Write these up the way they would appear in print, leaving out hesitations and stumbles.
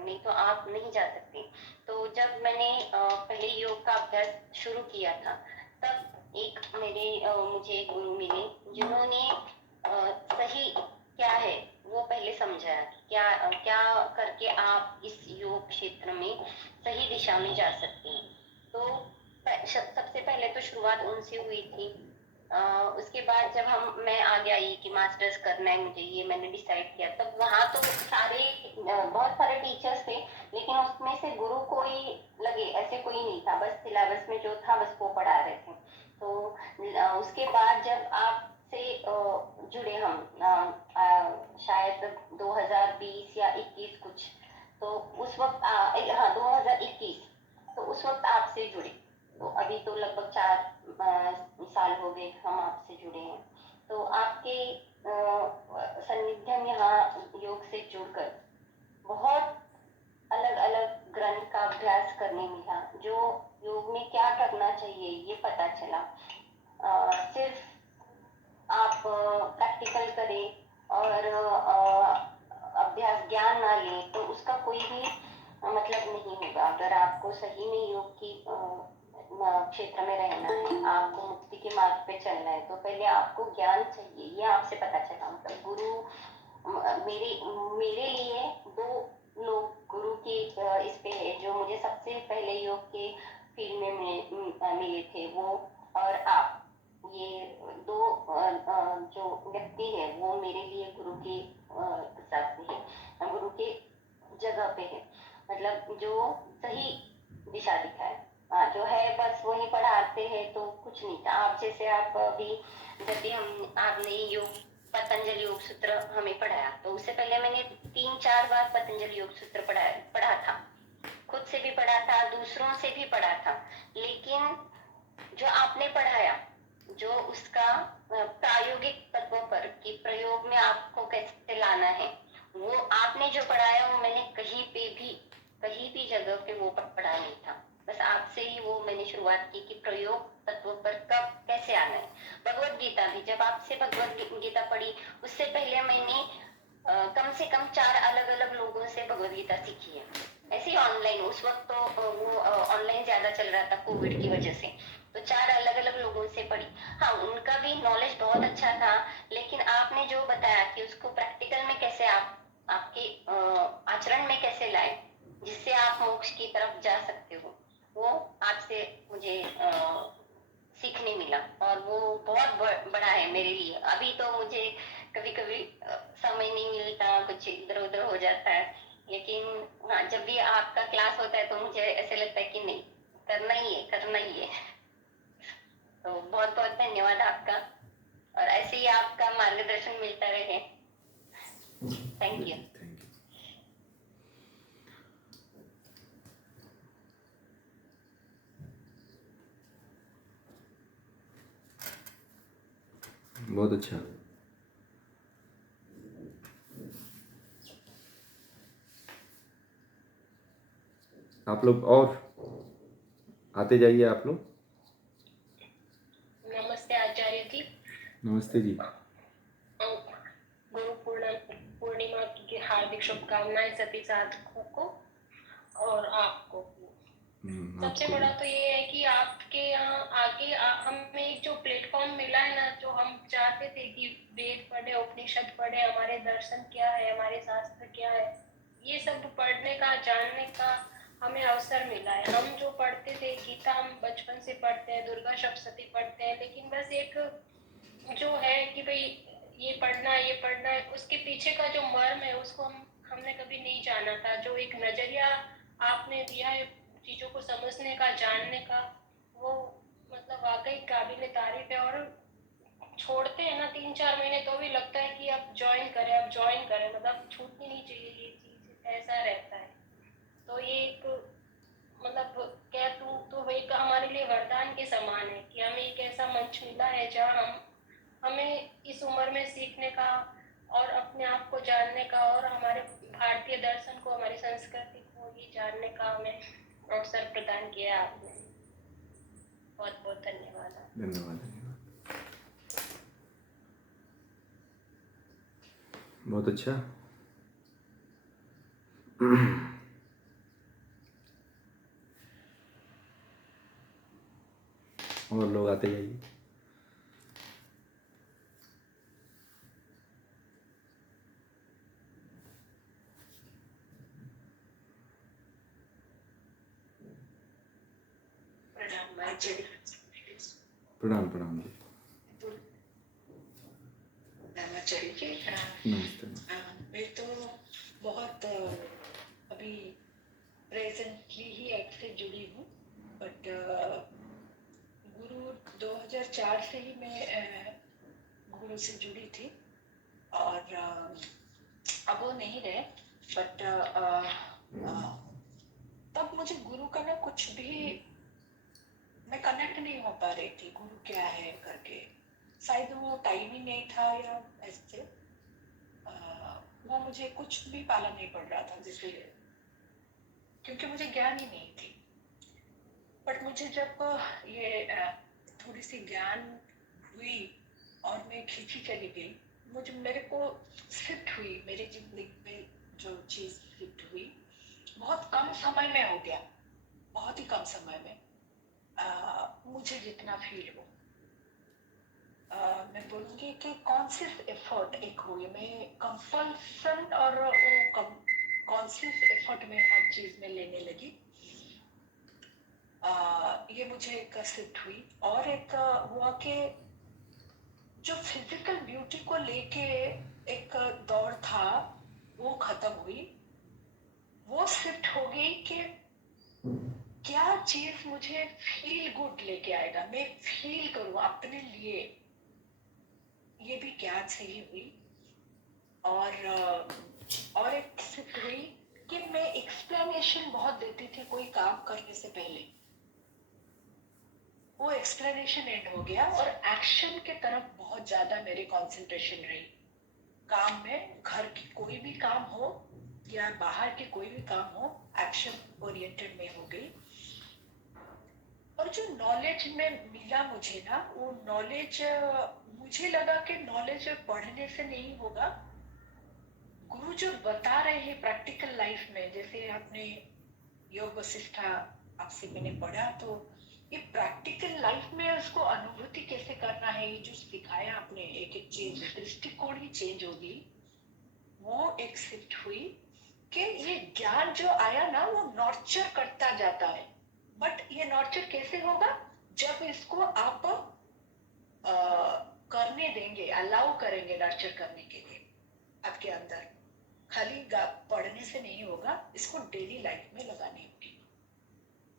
नहीं तो आप नहीं जा सकते। तो जब मैंने पहले योग का अभ्यास शुरू किया था, तब मुझे एक गुरु मिले जिन्होंने सही क्या है वो पहले समझाया कि क्या करके आप इस योग क्षेत्र में सही दिशा में जा सकते हैं। तो सबसे पहले तो शुरुआत उनसे हुई थी। उसके बाद जब मैं आगे आई कि मास्टर्स करना है मुझे, ये मैंने डिसाइड किया, तब वहाँ तो बहुत सारे टीचर्स थे, लेकिन उसमें से गुरु कोई लगे ऐसे कोई नहीं था। बस सिलेबस में जो था बस वो पढ़ा रहे थे। तो उसके बाद जब आपसे जुड़े हम शायद 2020 या 21 कुछ, तो उस वक्त हाँ 2021, तो उस वक्त आपसे जुड़े। तो अभी तो लगभग 4 साल हो गए हम आपसे जुड़े हैं। तो आपके सानिध्य में यहाँ योग से जुड़कर बहुत अलग अलग ग्रंथ का अभ्यास करने मिला। जो योग में क्या करना चाहिए ये पता चला। सिर्फ आप प्रैक्टिकल करें और अभ्यास ज्ञान ना लें तो उसका कोई भी मतलब नहीं होगा। अगर आपको सही में योग की क्षेत्र में रहना है, आपको मुक्ति के मार्ग पे चलना है, तो पहले आपको ज्ञान चाहिए। ये आपसे पता चला। मतलब गुरु मेरे लिए 2 लोग गुरु के इस पे है जो मुझे सबसे पहले योग के फील्ड में मिले थे, वो और आप। ये 2 जो व्यक्ति है वो मेरे लिए गुरु के साथ है, गुरु के जगह पे है। मतलब जो सही दिशा दिखाए। जो है बस वही पढ़ाते हैं तो कुछ नहीं था। आप जैसे आप अभी जब भी आपने योग पतंजलि योग सूत्र हमें पढ़ाया, तो उससे पहले मैंने 3-4 बार पतंजलि योग सूत्र पढ़ा था। खुद से भी पढ़ा था, दूसरों से भी पढ़ा था। लेकिन जो आपने पढ़ाया, जो उसका प्रायोगिक तत्वों पर कि प्रयोग में आपको कैसे लाना है, वो आपने जो पढ़ाया वो मैंने कहीं भी जगह पे वो पढ़ा नहीं था। बस आपसे ही वो मैंने शुरुआत की कि प्रयोग तत्वों पर कब कैसे आना है। भगवत गीता भी जब आपसे भगवत गीता पढ़ी, उससे पहले मैंने कम से कम 4 अलग अलग लोगों से भगवत गीता सीखी है। ऐसे ही ऑनलाइन, उस वक्त तो वो ऑनलाइन ज्यादा चल रहा था कोविड की वजह से, तो 4 अलग अलग लोगों से पढ़ी। हाँ, उनका भी नॉलेज बहुत अच्छा था, लेकिन आपने जो बताया कि उसको प्रैक्टिकल में कैसे आप आपके आचरण में कैसे लाए जिससे आप मोक्ष की तरफ जा सकते हो, वो आपसे मुझे सीखने मिला। और वो बहुत बड़ा है मेरे लिए। अभी तो मुझे कभी कभी समय नहीं मिलता, कुछ इधर उधर हो जाता है, लेकिन हाँ, जब भी आपका क्लास होता है तो मुझे ऐसे लगता है कि नहीं, करना ही है। तो बहुत बहुत धन्यवाद आपका, और ऐसे ही आपका मार्गदर्शन मिलता रहे। Thank you. बहुत अच्छा। आप लोग और आते जाइए आप लोग। नमस्ते आचार्य जी। नमस्ते जी। गुरु पूर्णिमा की हार्दिक शुभकामनाएं सभी साधकों को और आपको। सबसे आपको बड़ा तो ये है कि आपके यहाँ आगे हमें एक जो प्लेटफॉर्म मिला है ना, जो हम चाहते थे कि वेद पढ़े, उपनिषद पढ़े, हमारे दर्शन क्या है, हमारे शास्त्र क्या है, ये सब पढ़ने का, जानने का हमें अवसर मिला है। हम जो पढ़ते थे गीता, हम बचपन से पढ़ते हैं, दुर्गा सप्तशती पढ़ते हैं, लेकिन बस एक जो है कि भाई ये पढ़ना है, उसके पीछे का जो मर्म है उसको हमने कभी नहीं जाना था। जो एक नजरिया आपने दिया है चीजों को समझने का, जानने का, वो मतलब वाकई काबिल तारीफ है। और छोड़ते हैं ना 3-4 महीने तो भी लगता है कि अब ज्वाइन करें, मतलब छूटनी नहीं चाहिए ये चीज, ऐसा रहता है। तो ये एक मतलब क्या तो एक हमारे लिए वरदान के समान है कि हमें एक ऐसा मंच मिला है जहाँ हमें इस उम्र में सीखने का और अपने आप को जानने का और हमारे भारतीय दर्शन को, हमारी संस्कृति को ये जानने का हमें अवसर प्रदान किया है आपने। बहुत बहुत धन्यवाद। धन्यवाद। बहुत अच्छा। और लोग आते जाइए। प्रणाम प्रणाम जी। नमस्ते। मैं तो बहुत अभी प्रेजेंटली ही एक्ट से जुड़ी हूँ, बट गुरु 2004 से ही मैं गुरु से जुड़ी थी, और अब वो नहीं रहे, बट तब मुझे गुरु का ना कुछ भी मैं कनेक्ट नहीं हो पा रही थी, गुरु क्या है करके। शायद वो टाइम ही नहीं था या ऐसे वो मुझे कुछ भी पाला नहीं पड़ रहा था, जैसे क्योंकि मुझे ज्ञान ही नहीं थी। बट मुझे जब ये थोड़ी सी ज्ञान हुई और मैं खींची चली गई, मुझे मेरे को शिफ्ट हुई, मेरी जिंदगी में जो चीज शिफ्ट हुई बहुत कम समय में हो गया, बहुत ही कम समय में। मुझे जितना फील हो, मैं बोलूँगी कि कॉन्शियस एफर्ट एक हुई, मैं कंपल्सन और वो कॉन्शियस एफर्ट में हर चीज में लेने लगी। ये मुझे एक शिफ्ट हुई, और एक हुआ कि जो फिजिकल ब्यूटी को लेके एक दौड़ था वो खत्म हुई। वो शिफ्ट हो गई कि क्या चीज मुझे फील गुड लेके आएगा, मैं फील करूं अपने लिए, ये भी ज्ञान से ही हुई। और एक शिफ्ट हुई कि मैं एक्सप्लेनेशन बहुत देती थी कोई काम करने से पहले, वो एक्सप्लेनेशन एंड हो गया और एक्शन के तरफ बहुत ज्यादा मेरी कंसंट्रेशन रही। काम में, घर की कोई भी काम हो या बाहर के कोई भी काम हो, एक्शन ओरिएंटेड में हो गई। और जो नॉलेज में मिला मुझे ना, वो नॉलेज मुझे लगा कि नॉलेज पढ़ने से नहीं होगा। गुरु जो बता रहे हैं प्रैक्टिकल लाइफ में, जैसे आपने योग वशिष्ठा आपसे मैंने पढ़ा, तो ये प्रैक्टिकल लाइफ में उसको अनुभूति कैसे करना है, ये जो सिखाया आपने, एक एक चीज दृष्टिकोण ही चेंज होगी। वो एक शिफ्ट हुई कि ये ज्ञान जो आया ना वो नॉर्चर करता जाता है, बट ये नॉर्चर कैसे होगा, जब इसको आप करने देंगे, अलाउ करेंगे नर्चर करने के लिए आपके अंदर। खाली पढ़ने से नहीं होगा, इसको डेली लाइफ में लगानी होगी।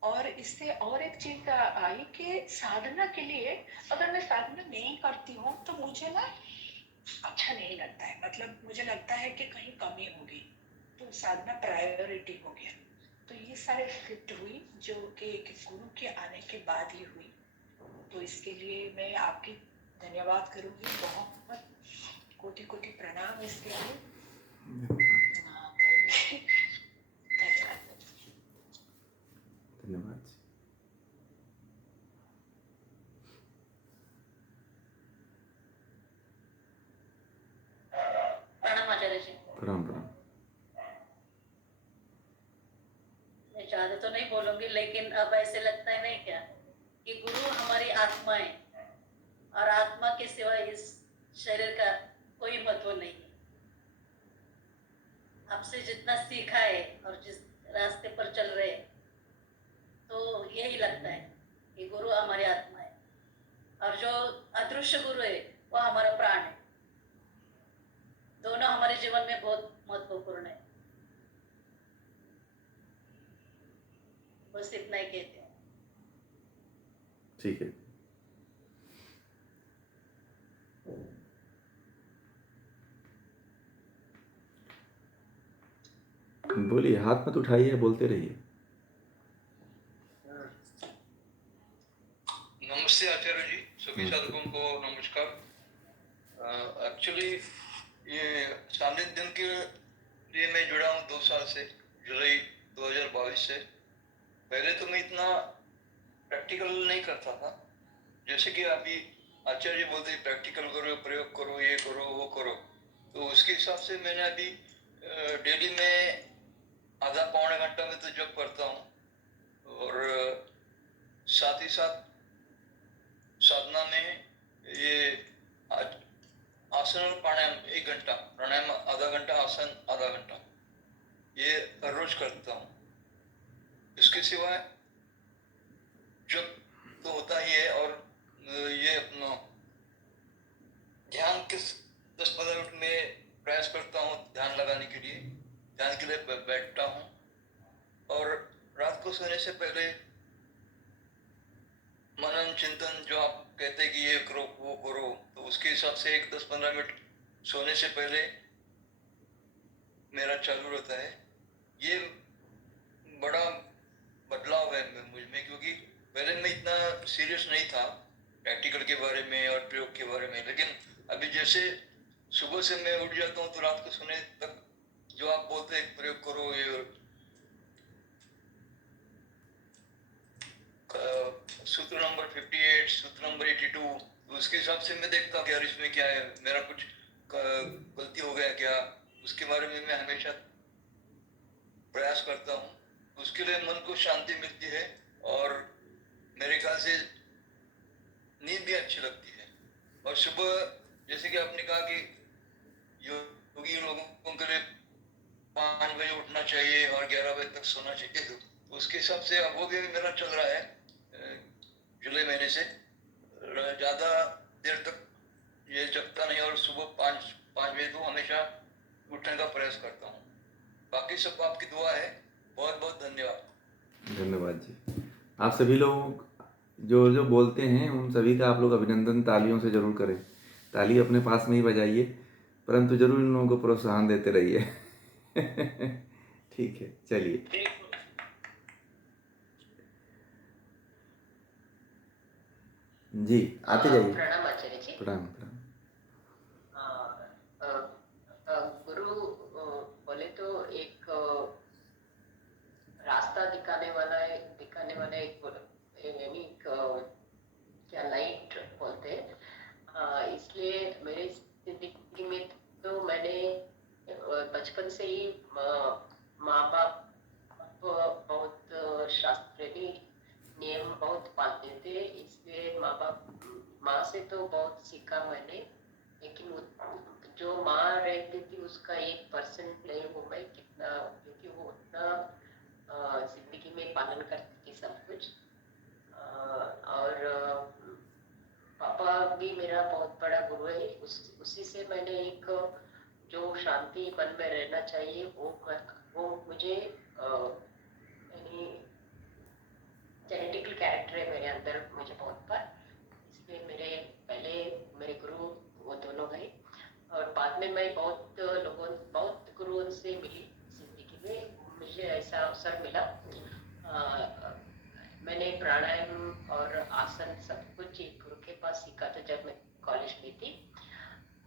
और इससे और एक चीज आई कि साधना के लिए अगर मैं साधना नहीं करती हूँ तो मुझे ना अच्छा नहीं लगता है, मतलब मुझे लगता है कि कहीं कमी होगी, तो साधना प्रायोरिटी हो गया। तो ये सारे शिफ्ट हुई जो कि गुरु के आने के बाद ही हुई। तो इसके लिए मैं आपकी धन्यवाद करूंगी, बहुत कोटि कोटि प्रणाम इसके लिए। धन्यवाद। प्रणाम आचार्य जी। प्रणाम प्रणाम। मैं ज्यादा तो नहीं बोलूंगी, लेकिन अब ऐसे लगता है नहीं क्या कि गुरु हमारी आत्मा है, और आत्मा के सिवा इस शरीर का कोई महत्व नहीं है। आपसे जितना सीखा है और जिस रास्ते पर चल रहे हैं, तो यही लगता है कि गुरु हमारी आत्मा है, और जो अदृश्य गुरु है वो हमारा प्राण है। दोनों हमारे जीवन में बहुत महत्वपूर्ण है। बस इतना ही कहते हैं। ठीक है। बोलिए, हाथ मत उठाइए, बोलते रहिए। नमस्ते आचार्य जी, सभी साधकों को नमस्कार। एक्चुअली ये सानिध्य के लिए मैं जुड़ा हूँ 2 साल से, जुलाई 2022 से। पहले तो मैं इतना प्रैक्टिकल नहीं करता था, जैसे कि अभी आचार्य जी बोलते प्रैक्टिकल करो, प्रयोग करो, ये करो, वो करो। तो उसके हिसाब से मैंने अभी डेली में आधा पौने घंटा में तो जब करता हूँ, और साथ ही साथ घंटा प्राणायाम, आधा घंटा आसन, आधा घंटा, ये हर रोज करता हूँ। इसके सिवाय जब तो होता ही है, और ये अपना ध्यान के 10-15 मिनट में प्रयास करता हूँ ध्यान लगाने के लिए, ध्यान के लिए बैठता हूँ। और रात को सोने से पहले मनन चिंतन, जो आप कहते हैं कि ये करो वो करो, तो उसके हिसाब से एक 10-15 मिनट सोने से पहले मेरा चालू रहता है। ये बड़ा बदलाव है मुझ में, क्योंकि पहले मैं इतना सीरियस नहीं था प्रैक्टिकल के बारे में और प्रयोग के बारे में, लेकिन अभी जैसे सुबह से मैं उठ जाता हूँ तो रात को सोने तक जो आप बोलते हैं प्रयोग करो, ये सूत्र नंबर 58, सूत्र नंबर 82, तो उसके हिसाब से मैं देखता हूँ कि यार इसमें क्या है, मेरा कुछ गलती हो गया क्या, उसके बारे में मैं हमेशा प्रयास करता हूँ। उसके लिए मन को शांति मिलती है और मेरे ख्याल से नींद भी अच्छी लगती है। और सुबह जैसे कि आपने कहा कि योगी लोगों के लिए 5 बजे उठना चाहिए और 11 बजे तक सोना चाहिए, तो उसके हिसाब से अब वो भी मेरा चल रहा है जुलाई महीने से। ज़्यादा देर तक ये जगता नहीं और सुबह 5 बजे तो हमेशा उठने का प्रयास करता हूँ। बाकी सब आपकी दुआ है। बहुत बहुत धन्यवाद। धन्यवाद जी। आप सभी लोग जो जो बोलते हैं उन सभी का आप लोग अभिनंदन तालियों से ज़रूर करें। ताली अपने पास में ही बजाइए, परंतु ज़रूर इन लोगों को प्रोत्साहन देते रहिए। ठीक है, चलिए जी, आते जाइए। प्रणाम आचार्य जी। प्रणाम प्रणाम। अ, गुरु बोले तो एक रास्ता दिखाने वाला एक यानी क्या लाइट बोलते हैं। इसलिए मेरे जिंदगी में तो मैंने बचपन से ही माँ बाप बहुत शास्त्रीय नियम बहुत पालते थे, इसलिए माँ से तो बहुत सीखा मैंने। लेकिन जो माँ रहती थी उसका 1% नहीं हूँ मैं कितना, क्योंकि वो उतना जिंदगी में पालन करती थी सब कुछ। और पापा भी मेरा बहुत बड़ा गुरु है। उसी से मैंने एक जो शांति मन में रहना चाहिए वो मुझे यानी जेनेटिकल कैरेक्टर है मेरे अंदर, मुझे बहुत बार, इसलिए मेरे गुरु वो दोनों गए। और बाद में मैं बहुत गुरुओं से मिली जिंदगी में, मुझे ऐसा अवसर मिला। मैंने प्राणायाम और आसन सब कुछ एक गुरु के पास सीखा था जब मैं कॉलेज में थी।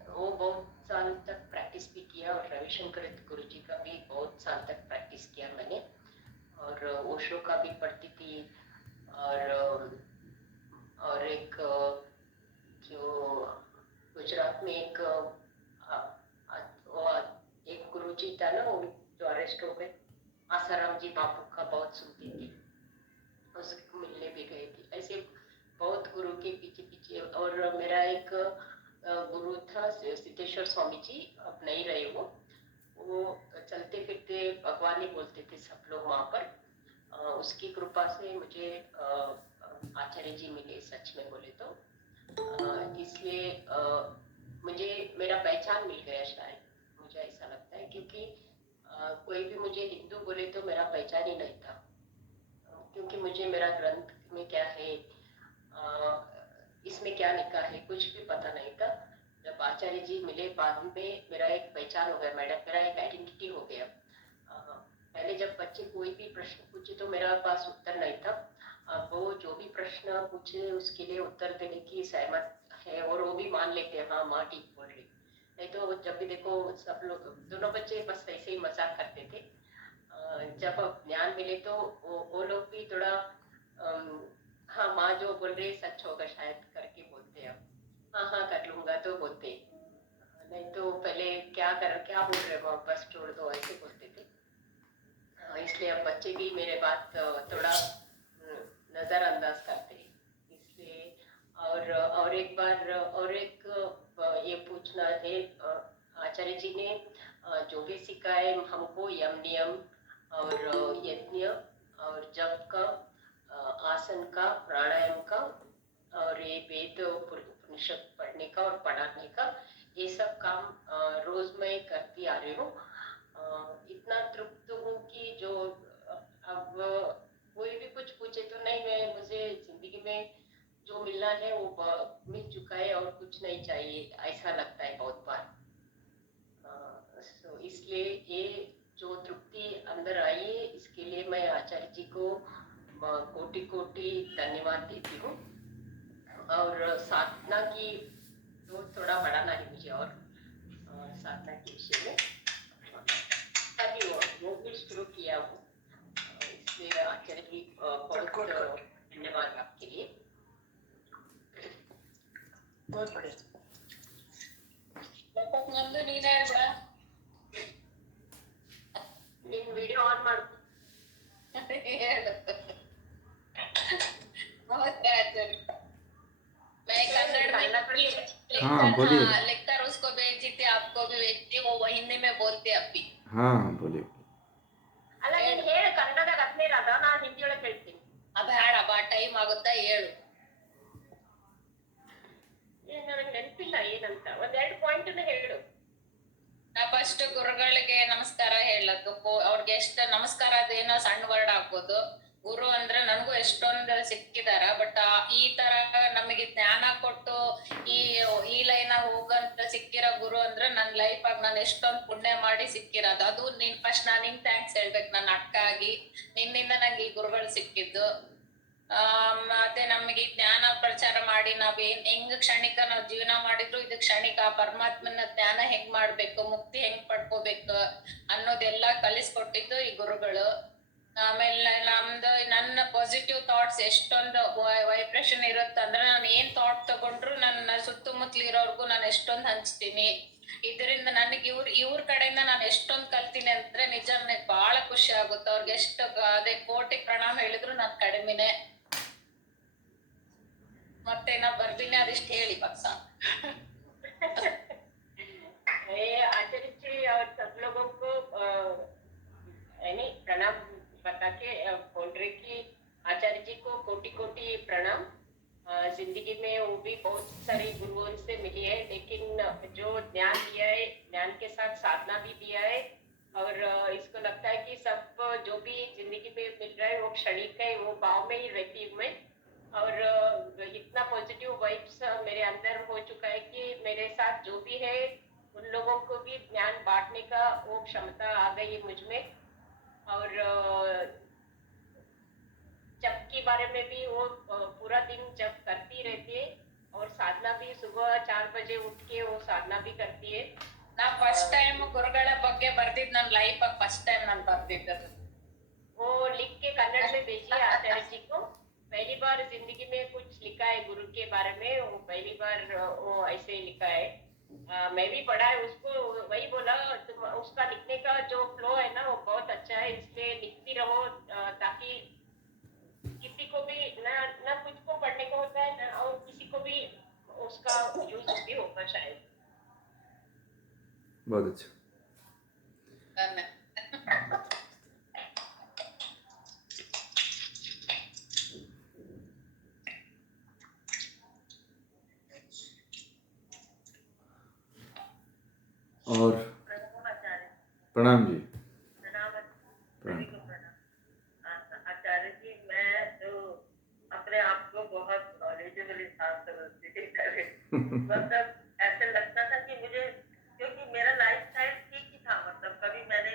वो बहुत साल तक प्रैक्टिस भी किया, और रविशंकर गुरु जी का भी बहुत साल तक प्रैक्टिस किया मैंने। और ओशो का भी पढ़ती थी। और एक जो गुजरात में एक गुरु जी था ना, वो जो अरेस्ट हो गए, आसाराम जी बापू का बहुत सुनती थी, उसको मिलने भी गई थी। ऐसे बहुत गुरु के पीछे पीछे। और मेरा एक गुरु था सिद्धेश्वर स्वामी जी, अब नहीं रहे वो चलते फिरते भगवान ही बोलते थे सब लोग वहाँ पर। उसकी कृपा से मुझे आचार्य जी मिले, सच में बोले तो। इसलिए मुझे मेरा पहचान मिल गया शायद, मुझे ऐसा लगता है, क्योंकि कोई भी मुझे हिंदू बोले तो मेरा पहचान ही नहीं था, क्योंकि मुझे मेरा ग्रंथ में क्या है, इसमें क्या लिखा है, कुछ भी पता नहीं था। जब आचार्य जी मिले बाद में मेरा एक पहचान हो गया, मेरा एक आइडेंटिटी हो गया। पहले जब बच्चे कोई भी प्रश्न पूछे तो मेरा पास उत्तर नहीं था। अब वो जो भी प्रश्न पूछे उसके लिए उत्तर देने की सहमत है, और वो भी मान लेते हैं, हाँ माँ ठीक बोल रही। नहीं तो जब भी देखो सब लोग, दोनों बच्चे बस ऐसे ही मजाक करते थे। जब ज्ञान मिले तो वो लोग भी थोड़ा हाँ माँ जो बोल रही है सच होगा शायद करके बोलते हैं। हाँ हाँ कर लूंगा तो बोलते, नहीं तो पहले क्या बोल रहे हो, बस छोड़ दो, ऐसे बोलते थे। इसलिए अब बच्चे भी मेरे बात थोड़ा नजरअंदाज करते हैं, इसलिए। और एक बार और एक ये पूछना है आचार्य जी ने जो भी सिखाए हमको यम नियम और यज्ञ और जप का, आसन का, प्राणायाम का और ये वेद उपनिषद पढ़ने का और पढ़ाने का, ये सब काम रोज मैं करती आ रही हूँ। इतना तृप्त हूँ कि जो अब कोई भी कुछ पूछे तो नहीं, मैं मुझे जिंदगी में जो मिलना है वो मिल चुका है और कुछ नहीं चाहिए, ऐसा लगता है बहुत बार। इसलिए ये जो तृप्ति अंदर आई है, इसके लिए मैं आचार्य जी को कोटि कोटि धन्यवाद देती हूँ। और साधना की तो थोड़ा बढ़ाना है मुझे, और साधना के विषय में अभी वो भी शुरू किया हूँ, इसलिए आचार्य जी बहुत धन्यवाद आपके लिए। बहुत बढ़िया। ನಂದು ನೀನೇ ಹೇಳ್ಬಿಡ. ನೀನ್ ವಿಡಿಯೋ ಆನ್ ಮಾಡು. ಹೇಳು. बहुत बेहतर। मैं कन्नड़ में हाँ, बोलिए। लेक्चर उसको भेजी थी, आपको भी भेजती, वो हिंदी में बोलते अभी। हाँ बोलिए। ಅಲ್ಲ ನೀನ್ ಹೇಳು, ಕನ್ನಡದಾಗ ಅದ್ನೇ ಇರೋದ, ನಾನು ಹಿಂದಿ ಒಳಗೆ ಹೇಳ್ತೀನಿ. ಬೇಡ ಬಾ, ಟೈಮ್ ಆಗುತ್ತಾ, ಹೇಳು. ನನಗೆ ನೆನಪಿಲ್ಲ ಏನಂತ, ಒಂದೆರಡು ಪಾಯಿಂಟ್ ಹೇಳು. ನಾ ಫಸ್ಟ್ ಗುರುಗಳಿಗೆ ನಮಸ್ಕಾರ ಹೇಳದ್ದು, ಅವ್ರಿಗೆ ಎಷ್ಟು ನಮಸ್ಕಾರ, ಅದೇನೋ ಸಣ್ಣ ವರ್ಡ್ ಆಗ್ಬೋದು. ಗುರು ಅಂದ್ರೆ ನನಗೂ ಎಷ್ಟೊಂದು ಸಿಕ್ಕಿದಾರ, ಬಟ್ ಈ ತರ ನಮಗೆ ಜ್ಞಾನ ಕೊಟ್ಟು ಈ ಲೈನ್ ಹೋಗಂತ ಸಿಕ್ಕಿರೋ ಗುರು ಅಂದ್ರೆ ನನ್ನ ಲೈಫ್ ಆಗ ನಾನು ಎಷ್ಟೊಂದು ಪುಣ್ಯ ಮಾಡಿ ಸಿಕ್ಕಿರೋದು. ಅದು ನೀನ್ ಫಸ್ಟ್ ನಾನು ನಿಂಗ್ ಥ್ಯಾಂಕ್ಸ್ ಹೇಳ್ಬೇಕು, ನನ್ನ ಅಕ್ಕ ಆಗಿ ನಿನ್ನಿಂದ ನಂಗೆ ಈ ಗುರುಗಳು ಸಿಕ್ಕಿದ್ದು. ಮತ್ತೆ ನಮಗೆ ಜ್ಞಾನ ಪ್ರಚಾರ ಮಾಡಿ ಹೆಂಗ್ ಕ್ಷಣಿಕ ನಾವು ಜೀವನ ಮಾಡಿದ್ರು, ಇದು ಕ್ಷಣಿಕ, ಪರಮಾತ್ಮನ ಜ್ಞಾನ ಹೆಂಗ್ ಮಾಡ್ಬೇಕು, ಮುಕ್ತಿ ಹೆಂಗ್ ಪಡ್ಕೋಬೇಕು ಅನ್ನೋದೆಲ್ಲ ಕಲಿಸ್ಕೊಟ್ಟಿದ್ದು ಈ ಗುರುಗಳು. ಆಮೇಲೆ ನನ್ನ ಪಾಸಿಟಿವ್ ಥಾಟ್ಸ್ ಎಷ್ಟೊಂದು ವೈಬ್ರೇಷನ್ ಇರುತ್ತಂದ್ರೆ, ನಾನು ಏನ್ ಥಾಟ್ ತಗೊಂಡ್ರು ನನ್ನ ಸುತ್ತಮುತ್ತಲಿರೋರ್ಗು ನಾನು ಎಷ್ಟೊಂದು ಹಂಚ್ತೀನಿ. ಇದರಿಂದ ನನಗೆ ಇವ್ರ ಕಡೆಯಿಂದ ನಾನು ಎಷ್ಟೊಂದು ಕಲ್ತೀನಿ ಅಂದ್ರೆ ನಿಜ ನನಗೆ ಬಹಳ ಖುಷಿ ಆಗುತ್ತೆ. ಅವ್ರಿಗೆ ಎಷ್ಟು ಅದೇ ಕೋಟಿ ಪ್ರಣಾಮ ಹೇಳಿದ್ರು ನಾನು ಕಡಿಮೆನೆ. ಮತ್ತೆ ನಾ ಬರ್ತೀನಿ, ಅದಿಷ್ಟು ಹೇಳಿ ಬಕ್ಸ. आचार्य जी और सब लोगों को प्रणाम बता के बोल रहे कि आचार्य जी को कोटि कोटि प्रणाम। जिंदगी में वो भी बहुत सारी गुरुओं से मिली है, लेकिन जो ज्ञान दिया है, ज्ञान के साथ साधना भी दिया है। और इसको लगता है कि सब जो भी जिंदगी में मिल रहा है वो क्षणिक है, वो भाव में ही रहती हूँ मैं। और इतना पॉजिटिव वाइब्स मेरे अंदर हो चुका है कि मेरे साथ जो भी है उन लोगों को भी ज्ञान बांटने का वो क्षमता आ गई है मुझ में। और जप के बारे में भी वो पूरा दिन जप करती रहती है, और साधना भी सुबह 4 बजे उठ के वो साधना भी करती है। ನಾ ಫಸ್ಟ್ ಟೈಮ್ ಗುರುಗಳ ಬಗ್ಗೆ ಬರ್ದಿದ್ ನನ್ನ ಲೈಫ್ ಫಸ್ಟ್ ಟೈಮ್ ನಾನು ಬರ್ದಿದ್ದು. वो लिख के कन्नड़ में भेजिए आचार्य जी को। पहली बार जिंदगी में कुछ लिखा है गुरु के बारे में, वो पहली बार वो ऐसे लिखा है। मैं भी पढ़ा है उसको, वही बोला तुम उसका लिखने का जो फ्लो है ना वो बहुत अच्छा है, इसलिए लिखती रहो ताकि किसी को भी ना खुद को पढ़ने को होता है ना, और किसी को भी उसका यूज भी होगा शायद। बहुत अच्छा। और प्रणाम जी। आचार्य जी, मैं तो अपने आप को बहुत नॉलेजेबल इंसान समझती थी। मतलब ऐसे लगता था कि मुझे, क्योंकि मेरा लाइफ स्टाइल ठीक ही था, मतलब कभी मैंने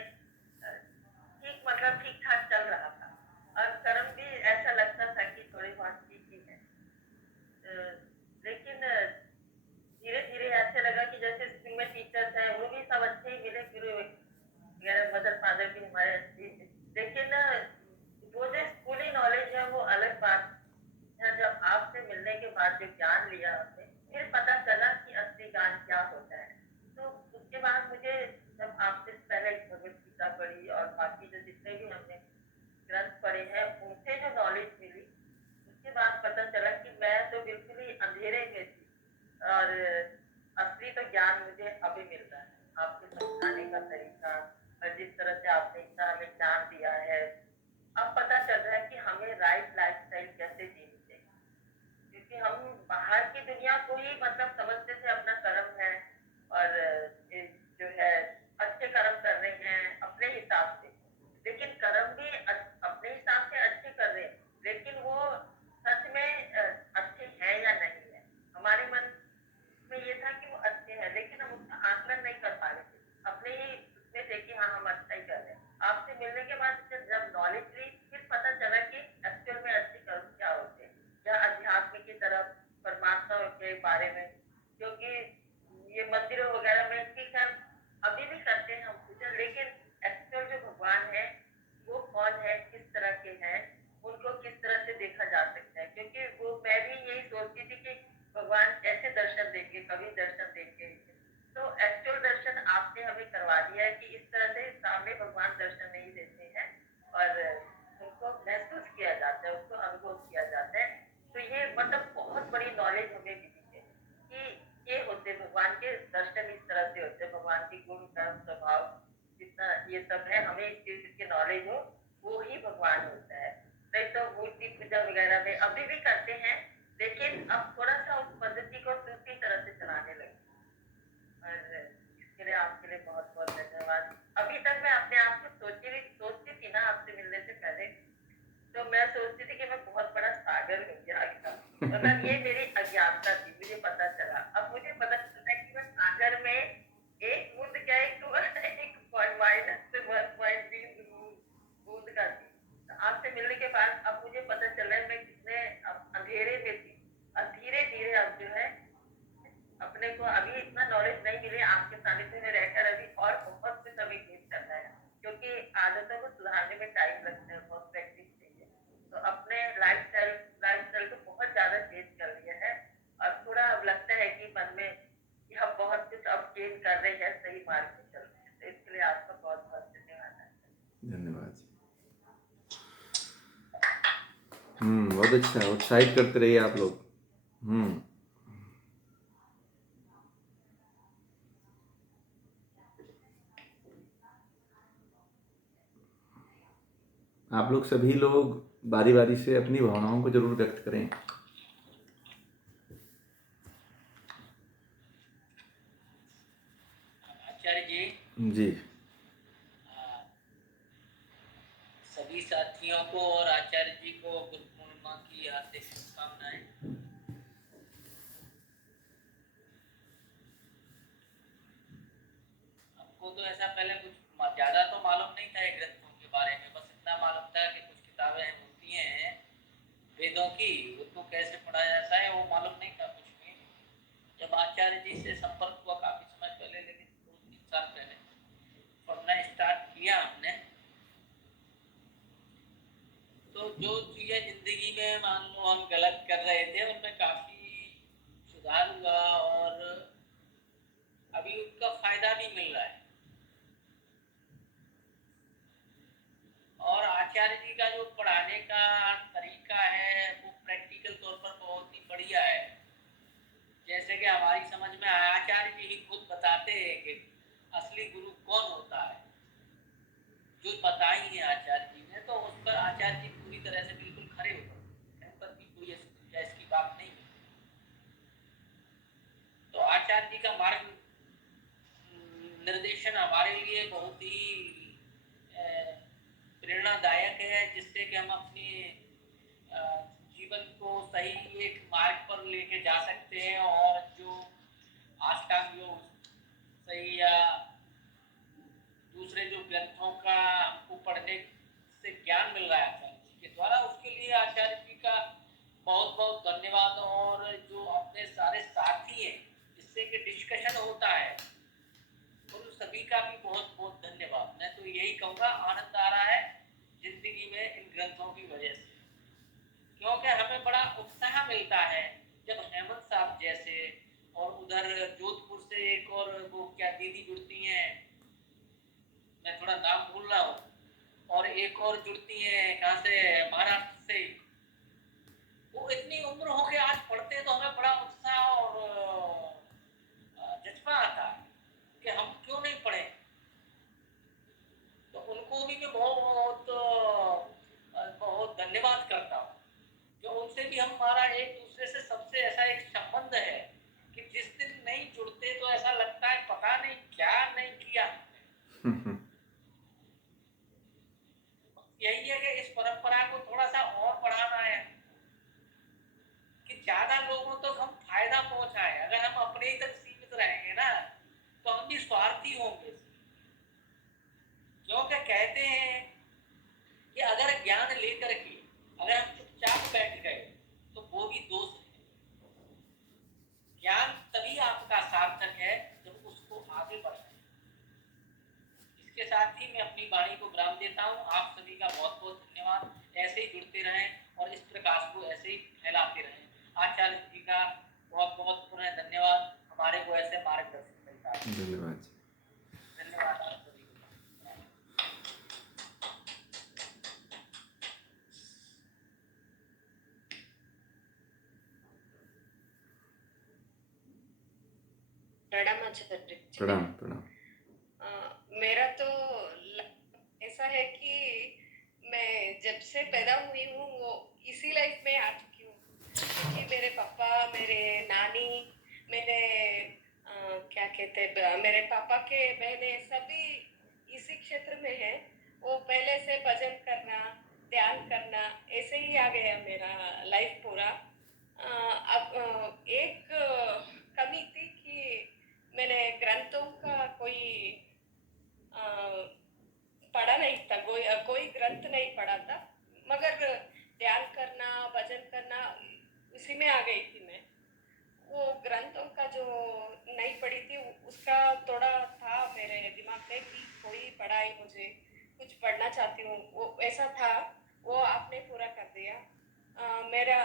ठीक ठाक चल रहा था, और कर्म भी ऐसा लगता था कि थोड़ी बहुत ठीक ही है। लेकिन धीरे धीरे ऐसे लगा कि जैसे स्कूल में टीचर्स हैं वो भी सब अच्छे ही मिले, गुरु वगैरह, मदर फादर भी हमारे अच्छे, लेकिन वो जो स्कूली नॉलेज है वो अलग बात है। जब आपसे मिलने के बाद जो ज्ञान लिया आपने, फिर पता चला कि असली ज्ञान क्या होता है। तो उसके बाद मुझे जब आपसे पहले भगवत गीता पढ़ी और बाकी जो जितने भी हमने ग्रंथ पढ़े हैं उनसे जो नॉलेज मिली, उसके बाद पता चला कि मैं तो बिल्कुल ही अंधेरे में थी, और असली तो ज्ञान मुझे अभी मिल रहा है। आपके समझाने का तरीका और जिस तरह से आपने इतना हमें ज्ञान दिया है, अब पता चल रहा है कि हमें राइट लाइफस्टाइल कैसे जीनी चाहिए। क्योंकि हम बाहर की दुनिया को ही मतलब समझते थे अपना कर्म है और ये जो है अच्छे कर्म कर रहे हैं अपने हिसाब से, लेकिन कर्म भी अपने हिसाब से अच्छे कर रहे हैं, लेकिन वो सच में अच्छे हैं या नहीं है। हमारे मन में ये था कि वो अच्छे हैं, लेकिन हम उसका आकलन नहीं कर पा रहे थे, अपने ही उसमें थे कि हाँ हम अच्छा ही कर रहे हैं। आपसे मिलने के बाद जब नॉलेज ली, फिर पता चला कि एक्चुअल में अच्छे कर्म क्या होते हैं, या अध्यात्म की तरफ परमात्मा के बारे में। क्योंकि ये मंदिरों वगैरह में ठीक है, अभी भी करते हैं हम पूजा, लेकिन एक्चुअल जो भगवान है वो कौन है, किस तरह के हैं, उनको किस तरह से देखा जा सकता है। क्योंकि वो मैं भी यही सोचती थी कि भगवान कैसे दर्शन देंगे, कभी दर्शन देंगे। तो एक्चुअल दर्शन आपने हमें करवा दिया है कि इस तरह से सामने भगवान दर्शन नहीं देते हैं और उनको महसूस किया जाता है, उसको अनुभव किया जाता है। तो ये मतलब बहुत बड़ी नॉलेज हमें मिली है कि ये होते भगवान के दर्शन, इस तरह से होते भगवान के गुण कर्म स्वभाव, जितना ये सब है हमें इस चीज की नॉलेज हो, वो ही भगवान होता है। नहीं तो मूर्ति पूजा वगैरह में अभी भी करते हैं, लेकिन अब थोड़ा सा उस पद्धति को दूसरी तरह से चलाने लगे। और इसके लिए आपके लिए बहुत बहुत धन्यवाद। अभी तक मैं अपने आप को सोचती थी ना आपसे मिलने से पहले, तो मैं सोचती थी कि मैं बहुत बड़ा सागर हूँ ज्ञान का, मतलब ये मेरी अज्ञानता थी। मुझे पता चला, अब मुझे पता चला कि मैं सागर में एक बूंद क्या एक -1.3 बूंद का थी। तो आपसे मिलने के बाद अब मुझे पता चला है मैं कितने अंधेरे में थी, और धीरे धीरे अब जो है अपने को, अभी इतना नॉलेज नहीं मिली, आपके सानिध्य में रहकर अभी और बहुत कुछ हमें गेन करना है, क्योंकि आदतों को सुधारने में टाइम लगता है, बहुत प्रैक्टिस चाहिए। तो अपने लाइफस्टाइल को बहुत ज्यादा चेंज कर लिया है, और थोड़ा अब लगता है कि मन में कि हम बहुत कुछ अब गेन कर रहे हैं, सही मार्ग पे चल रहे हैं। तो इसके लिए आपका बहुत बहुत धन्यवाद। धन्यवाद जी। बहुत अच्छा, उत्साहित करते रहिए आप लोग। आप लोग सभी लोग बारी बारी से अपनी भावनाओं को जरूर व्यक्त करें। आचार्य जी जी, सभी साथियों को और आचार्य जी को गुरु पूर्णिमा की हार्दिक शुभकामनाएं। आपको तो ऐसा पहले कुछ ज्यादा तो मालूम नहीं था ग्रंथों के बारे में, बस इतना मालूम था कि कुछ किताबें होती हैं वेदों की, उनको कैसे पढ़ा जाता है वो मालूम नहीं था कुछ भी। जब आचार्य जी से संपर्क हुआ काफी समय पहले, लेकिन 2-3 साल पहले पढ़ना स्टार्ट किया हमने, तो जो चीजें जिंदगी में मान लो हम गलत कर रहे थे उनमें काफी सुधार हुआ, और अभी उनका फायदा भी मिल रहा है। और आचार्य जी का जो पढ़ाने का तरीका है वो प्रैक्टिकल तौर पर बहुत ही बढ़िया है। जैसे कि हमारी समझ में आया, आचार्य जी ही खुद बताते हैं कि असली गुरु कौन होता है, जो बताई है आचार्य जी ने, तो उस पर आचार्य जी पूरी तरह से बिल्कुल खरे उतरते हैं, पर भी कोई ऐसी बात नहीं है। तो आचार्य जी का मार्ग निर्देशन हमारे लिए बहुत ही प्रेरणादायक है, जिससे कि हम अपने जीवन को सही एक मार्ग पर लेके जा सकते हैं, और जो अष्टांग योग सही या दूसरे जो ग्रंथों का हमको पढ़ने से ज्ञान मिल रहा है आचार्य जी के द्वारा, उसके लिए आचार्य जी का बहुत बहुत धन्यवाद। और जो अपने सारे साथी हैं जिससे कि डिस्कशन होता है, उन सभी का भी बहुत बहुत धन्यवाद। मैं तो यही कहूँगा, आनंद आ रहा है जिंदगी में इन ग्रंथों की वजह से, क्योंकि हमें बड़ा उत्साह मिलता है जब हेमंत साहब जैसे, और उधर जोधपुर से एक और वो क्या दीदी जुड़ती हैं, मैं थोड़ा नाम भूल रहा हूँ, और एक और जुड़ती हैं कहाँ से, महाराष्ट्र से। वो इतनी उम्र हो के आज पढ़ते हैं तो हमें बड़ा उत्साह और जज्बा आता है कि हम क्यों नहीं धन्यवाद करता हूँ कि उनसे भी हमारा एक दूसरे से सबसे ऐसा एक संबंध है कि जिस दिन नहीं जुड़ते तो ऐसा लगता है पता नहीं क्या नहीं किया। यही है कि इस परंपरा को थोड़ा सा और बढ़ाना है कि ज्यादा लोगों तक हम फायदा पहुंचाए। अगर हम अपने ही तक सीमित रहेंगे ना तो हम भी स्वार्थी होंगे, क्योंकि कहते हैं कि अगर ज्ञान लेकर के अगर हम चुपचाप बैठ गए तो वो भी दोष है। ज्ञान तभी आपका सार्थक है जब उसको आगे बढ़ाएं। इसके साथ ही मैं अपनी वाणी को विराम देता हूँ। आप सभी का बहुत बहुत धन्यवाद। ऐसे ही जुड़ते रहें और इस प्रकाश को ऐसे ही फैलाते रहें। आचार्य जी का बहुत बहुत पुनः धन्यवाद, हमारे को ऐसे मार्गदर्शन मिलता है। धन्यवाद। धन्यवाद आप सभी को। प्रणाम आचार्य जी। प्रणाम प्रणाम। मेरा तो ऐसा है कि मैं जब से पैदा हुई हूँ वो इसी लाइफ में आ चुकी हूँ, क्योंकि मेरे पापा, मेरे नानी, मेरे क्या कहते हैं, मेरे पापा के बहने सभी इसी क्षेत्र में है। वो पहले से भजन करना, ध्यान करना, ऐसे ही आ गया मेरा लाइफ पूरा। अब एक कमी थी कि मैंने ग्रंथों का कोई पढ़ा नहीं था, कोई ग्रंथ नहीं पढ़ा था, मगर ध्यान करना, भजन करना, उसी में आ गई थी मैं। वो ग्रंथों का जो नहीं पढ़ी थी उसका थोड़ा था मेरे दिमाग में कि कोई पढ़ाई, मुझे कुछ पढ़ना चाहती हूँ, वो ऐसा था। वो आपने पूरा कर दिया। मेरे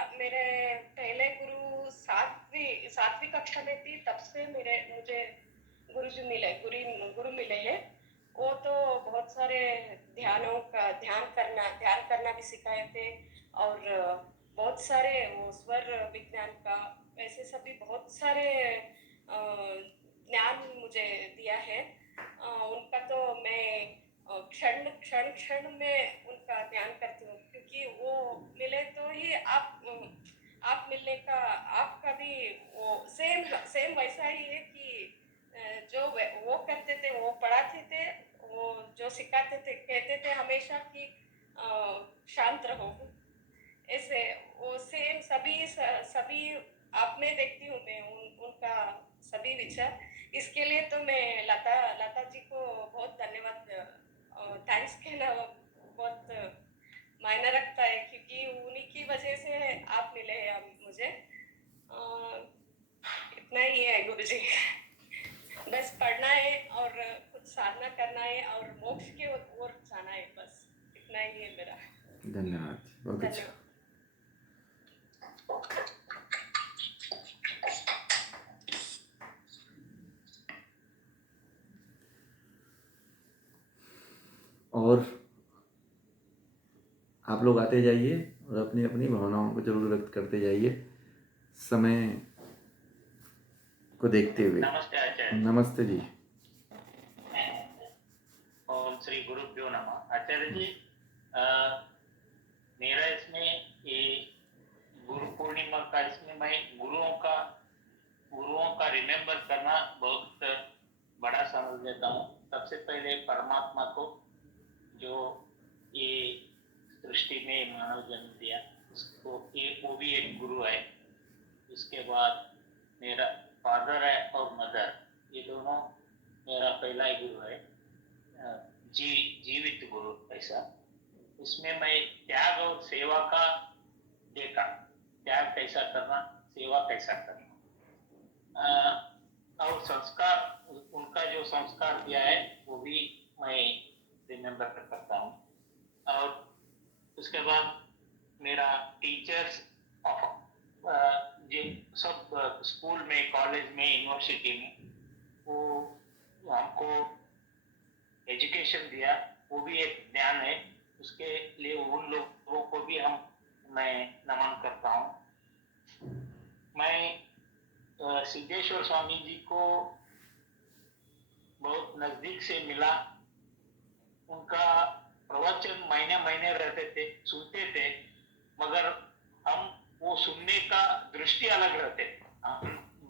पहले गुरु सातवीं कक्षा में थी, तब से मुझे गुरु मिले हैं। वो तो बहुत सारे ध्यान करना भी सिखाए थे, और बहुत सारे वो स्वर विज्ञान का, वैसे सभी बहुत सारे ज्ञान मुझे दिया है। उनका तो मैं क्षण क्षण क्षण में उनका ध्यान करती हूँ, क्योंकि वो मिले तो ही आप मिलने का, आपका भी वो सेम वैसा ही है कि जो वो करते थे, वो पढ़ाते थे, वो जो सिखाते थे, कहते थे हमेशा कि शांत रहो, ऐसे वो सेम सभी आप में देखती हूँ मैं उनका सभी विचार। इसके लिए तो मैं लता जी को बहुत धन्यवाद, थैंक्स कहना बहुत मायने रखता है, क्योंकि उन्हीं की वजह से आप मिले हैं मुझे। इतना ही है गुरुजी। बस पढ़ना है और कुछ साधना करना है और मोक्ष के ओर जाना है, बस इतना ही है मेरा। धन्यवाद, बहुत अच्छा। और आप लोग आते जाइए और अपनी अपनी भावनाओं को जरूर व्यक्त करते जाइए, समय को देखते हुए। नमस्ते आचार्य। नमस्ते जी। ओम श्री गुरुभ्यो नमः। आचार्य जी, मेरा इसमें ये गुरु पूर्णिमा का, इसमें मैं गुरुओं का रिमेम्बर करना बहुत बड़ा समझ लेता हूँ। सबसे पहले परमात्मा को, जो ये सृष्टि में मानव जन्म दिया, उसको वो भी एक गुरु है। उसके बाद मेरा फादर है और मदर, ये दोनों मेरा पहला ही गुरु है, जीवित गुरु ऐसा। उसमें मैं त्याग और सेवा का देखा, त्याग कैसा करना, सेवा कैसा करना, और संस्कार, उनका जो संस्कार दिया है वो भी मैं रिमेम्बर करता हूँ। और उसके बाद मेरा टीचर्स जो सब स्कूल में, कॉलेज में, यूनिवर्सिटी में, वो हमको एजुकेशन दिया, वो भी एक ज्ञान है। उसके लिए उन लोगों को भी मैं नमन करता हूँ। मैं सिद्धेश्वर स्वामी जी को बहुत नजदीक से मिला। उनका प्रवचन महीने महीने रहते थे, सुनते थे, मगर हम वो सुनने का दृष्टि अलग रहते थे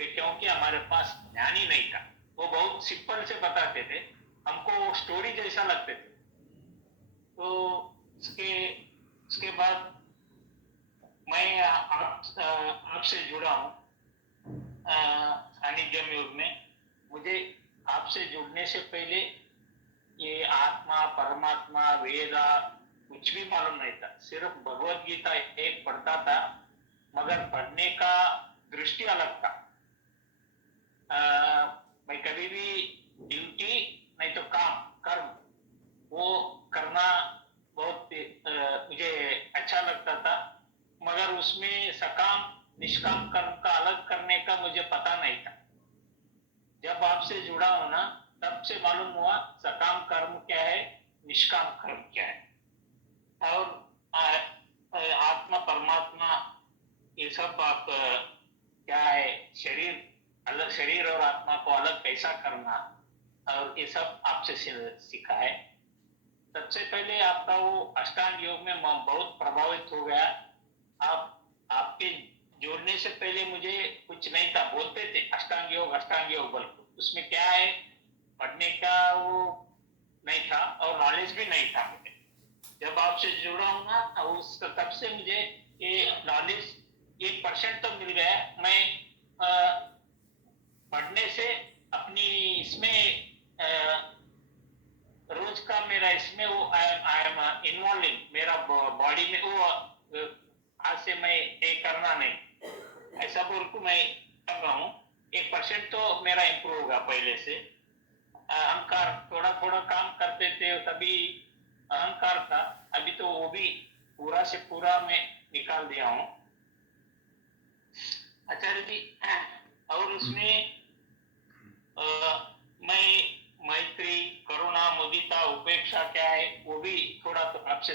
क्योंकि हमारे पास ज्ञान ही नहीं था। वो बहुत सिंपल से बताते थे, हमको वो स्टोरी जैसा लगते थे। तो उसके बाद मैं आपसे जुड़ा हूँ सानिध्यम योग में। मुझे आपसे जुड़ने से पहले ये आत्मा, परमात्मा, वेदा कुछ भी मालूम नहीं था। सिर्फ भगवत गीता एक पढ़ता था, मगर पढ़ने का दृष्टि अलग था। मैं कभी भी ड्यूटी नहीं तो काम, कर्म वो करना बहुत मुझे अच्छा लगता था, मगर उसमें सकाम निष्काम कर्म का अलग करने का मुझे पता नहीं था। जब आपसे जुड़ा हूं ना, तब से मालूम हुआ सकाम कर्म क्या है, निष्काम कर्म क्या है। और आत्मा, परमात्मा, ये सब आप क्या है, शरीर और आत्मा को अलग कैसा करना, और ये सब आपसे सीखा है। सबसे पहले आपका वो अष्टांग योग में बहुत प्रभावित हो गया। आपके जोड़ने से पहले मुझे कुछ नहीं था, बोलते थे अष्टांग योग बोल, उसमें क्या है पढ़ने का वो नहीं था और नॉलेज भी नहीं था मुझे। जब आपसे जुड़ा हूँ ना, तब से मुझे ये नॉलेज 1% तो मिल गया। मैं पढ़ने से अपनी इसमें रोज का मेरा इसमें वो आई एम इन्वॉल्विंग, मेरा बॉडी में वो आज से मैं ये करना नहीं, ऐसा बोल को मैं कर रहा हूँ। 1% तो मेरा इम्प्रूव होगा पहले से। अहंकार, थोड़ा थोड़ा काम करते थे तभी अहंकार था, अभी तो वो भी पूरा से पूरा मैं निकाल दिया हूँ आचार्य जी। और उसमें मैं मैत्री, करुणा, मुदिता, उपेक्षा क्या है वो भी थोड़ा तो आपसे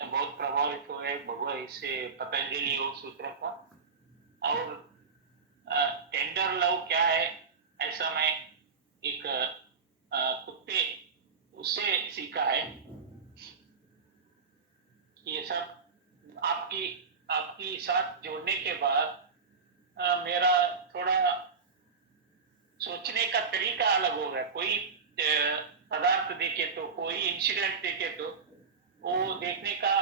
बहुत प्रभावित हुए भगवान से पतंजलि योग सूत्र का। और टेंडर लव क्या है, ऐसा मैं एक कुत्ते उससे सीखा है। ये सब आपकी साथ जोड़ने के बाद मेरा थोड़ा सोचने का तरीका अलग हो गया। कोई पदार्थ देखे तो, कोई इंसिडेंट देखे तो वो देखने का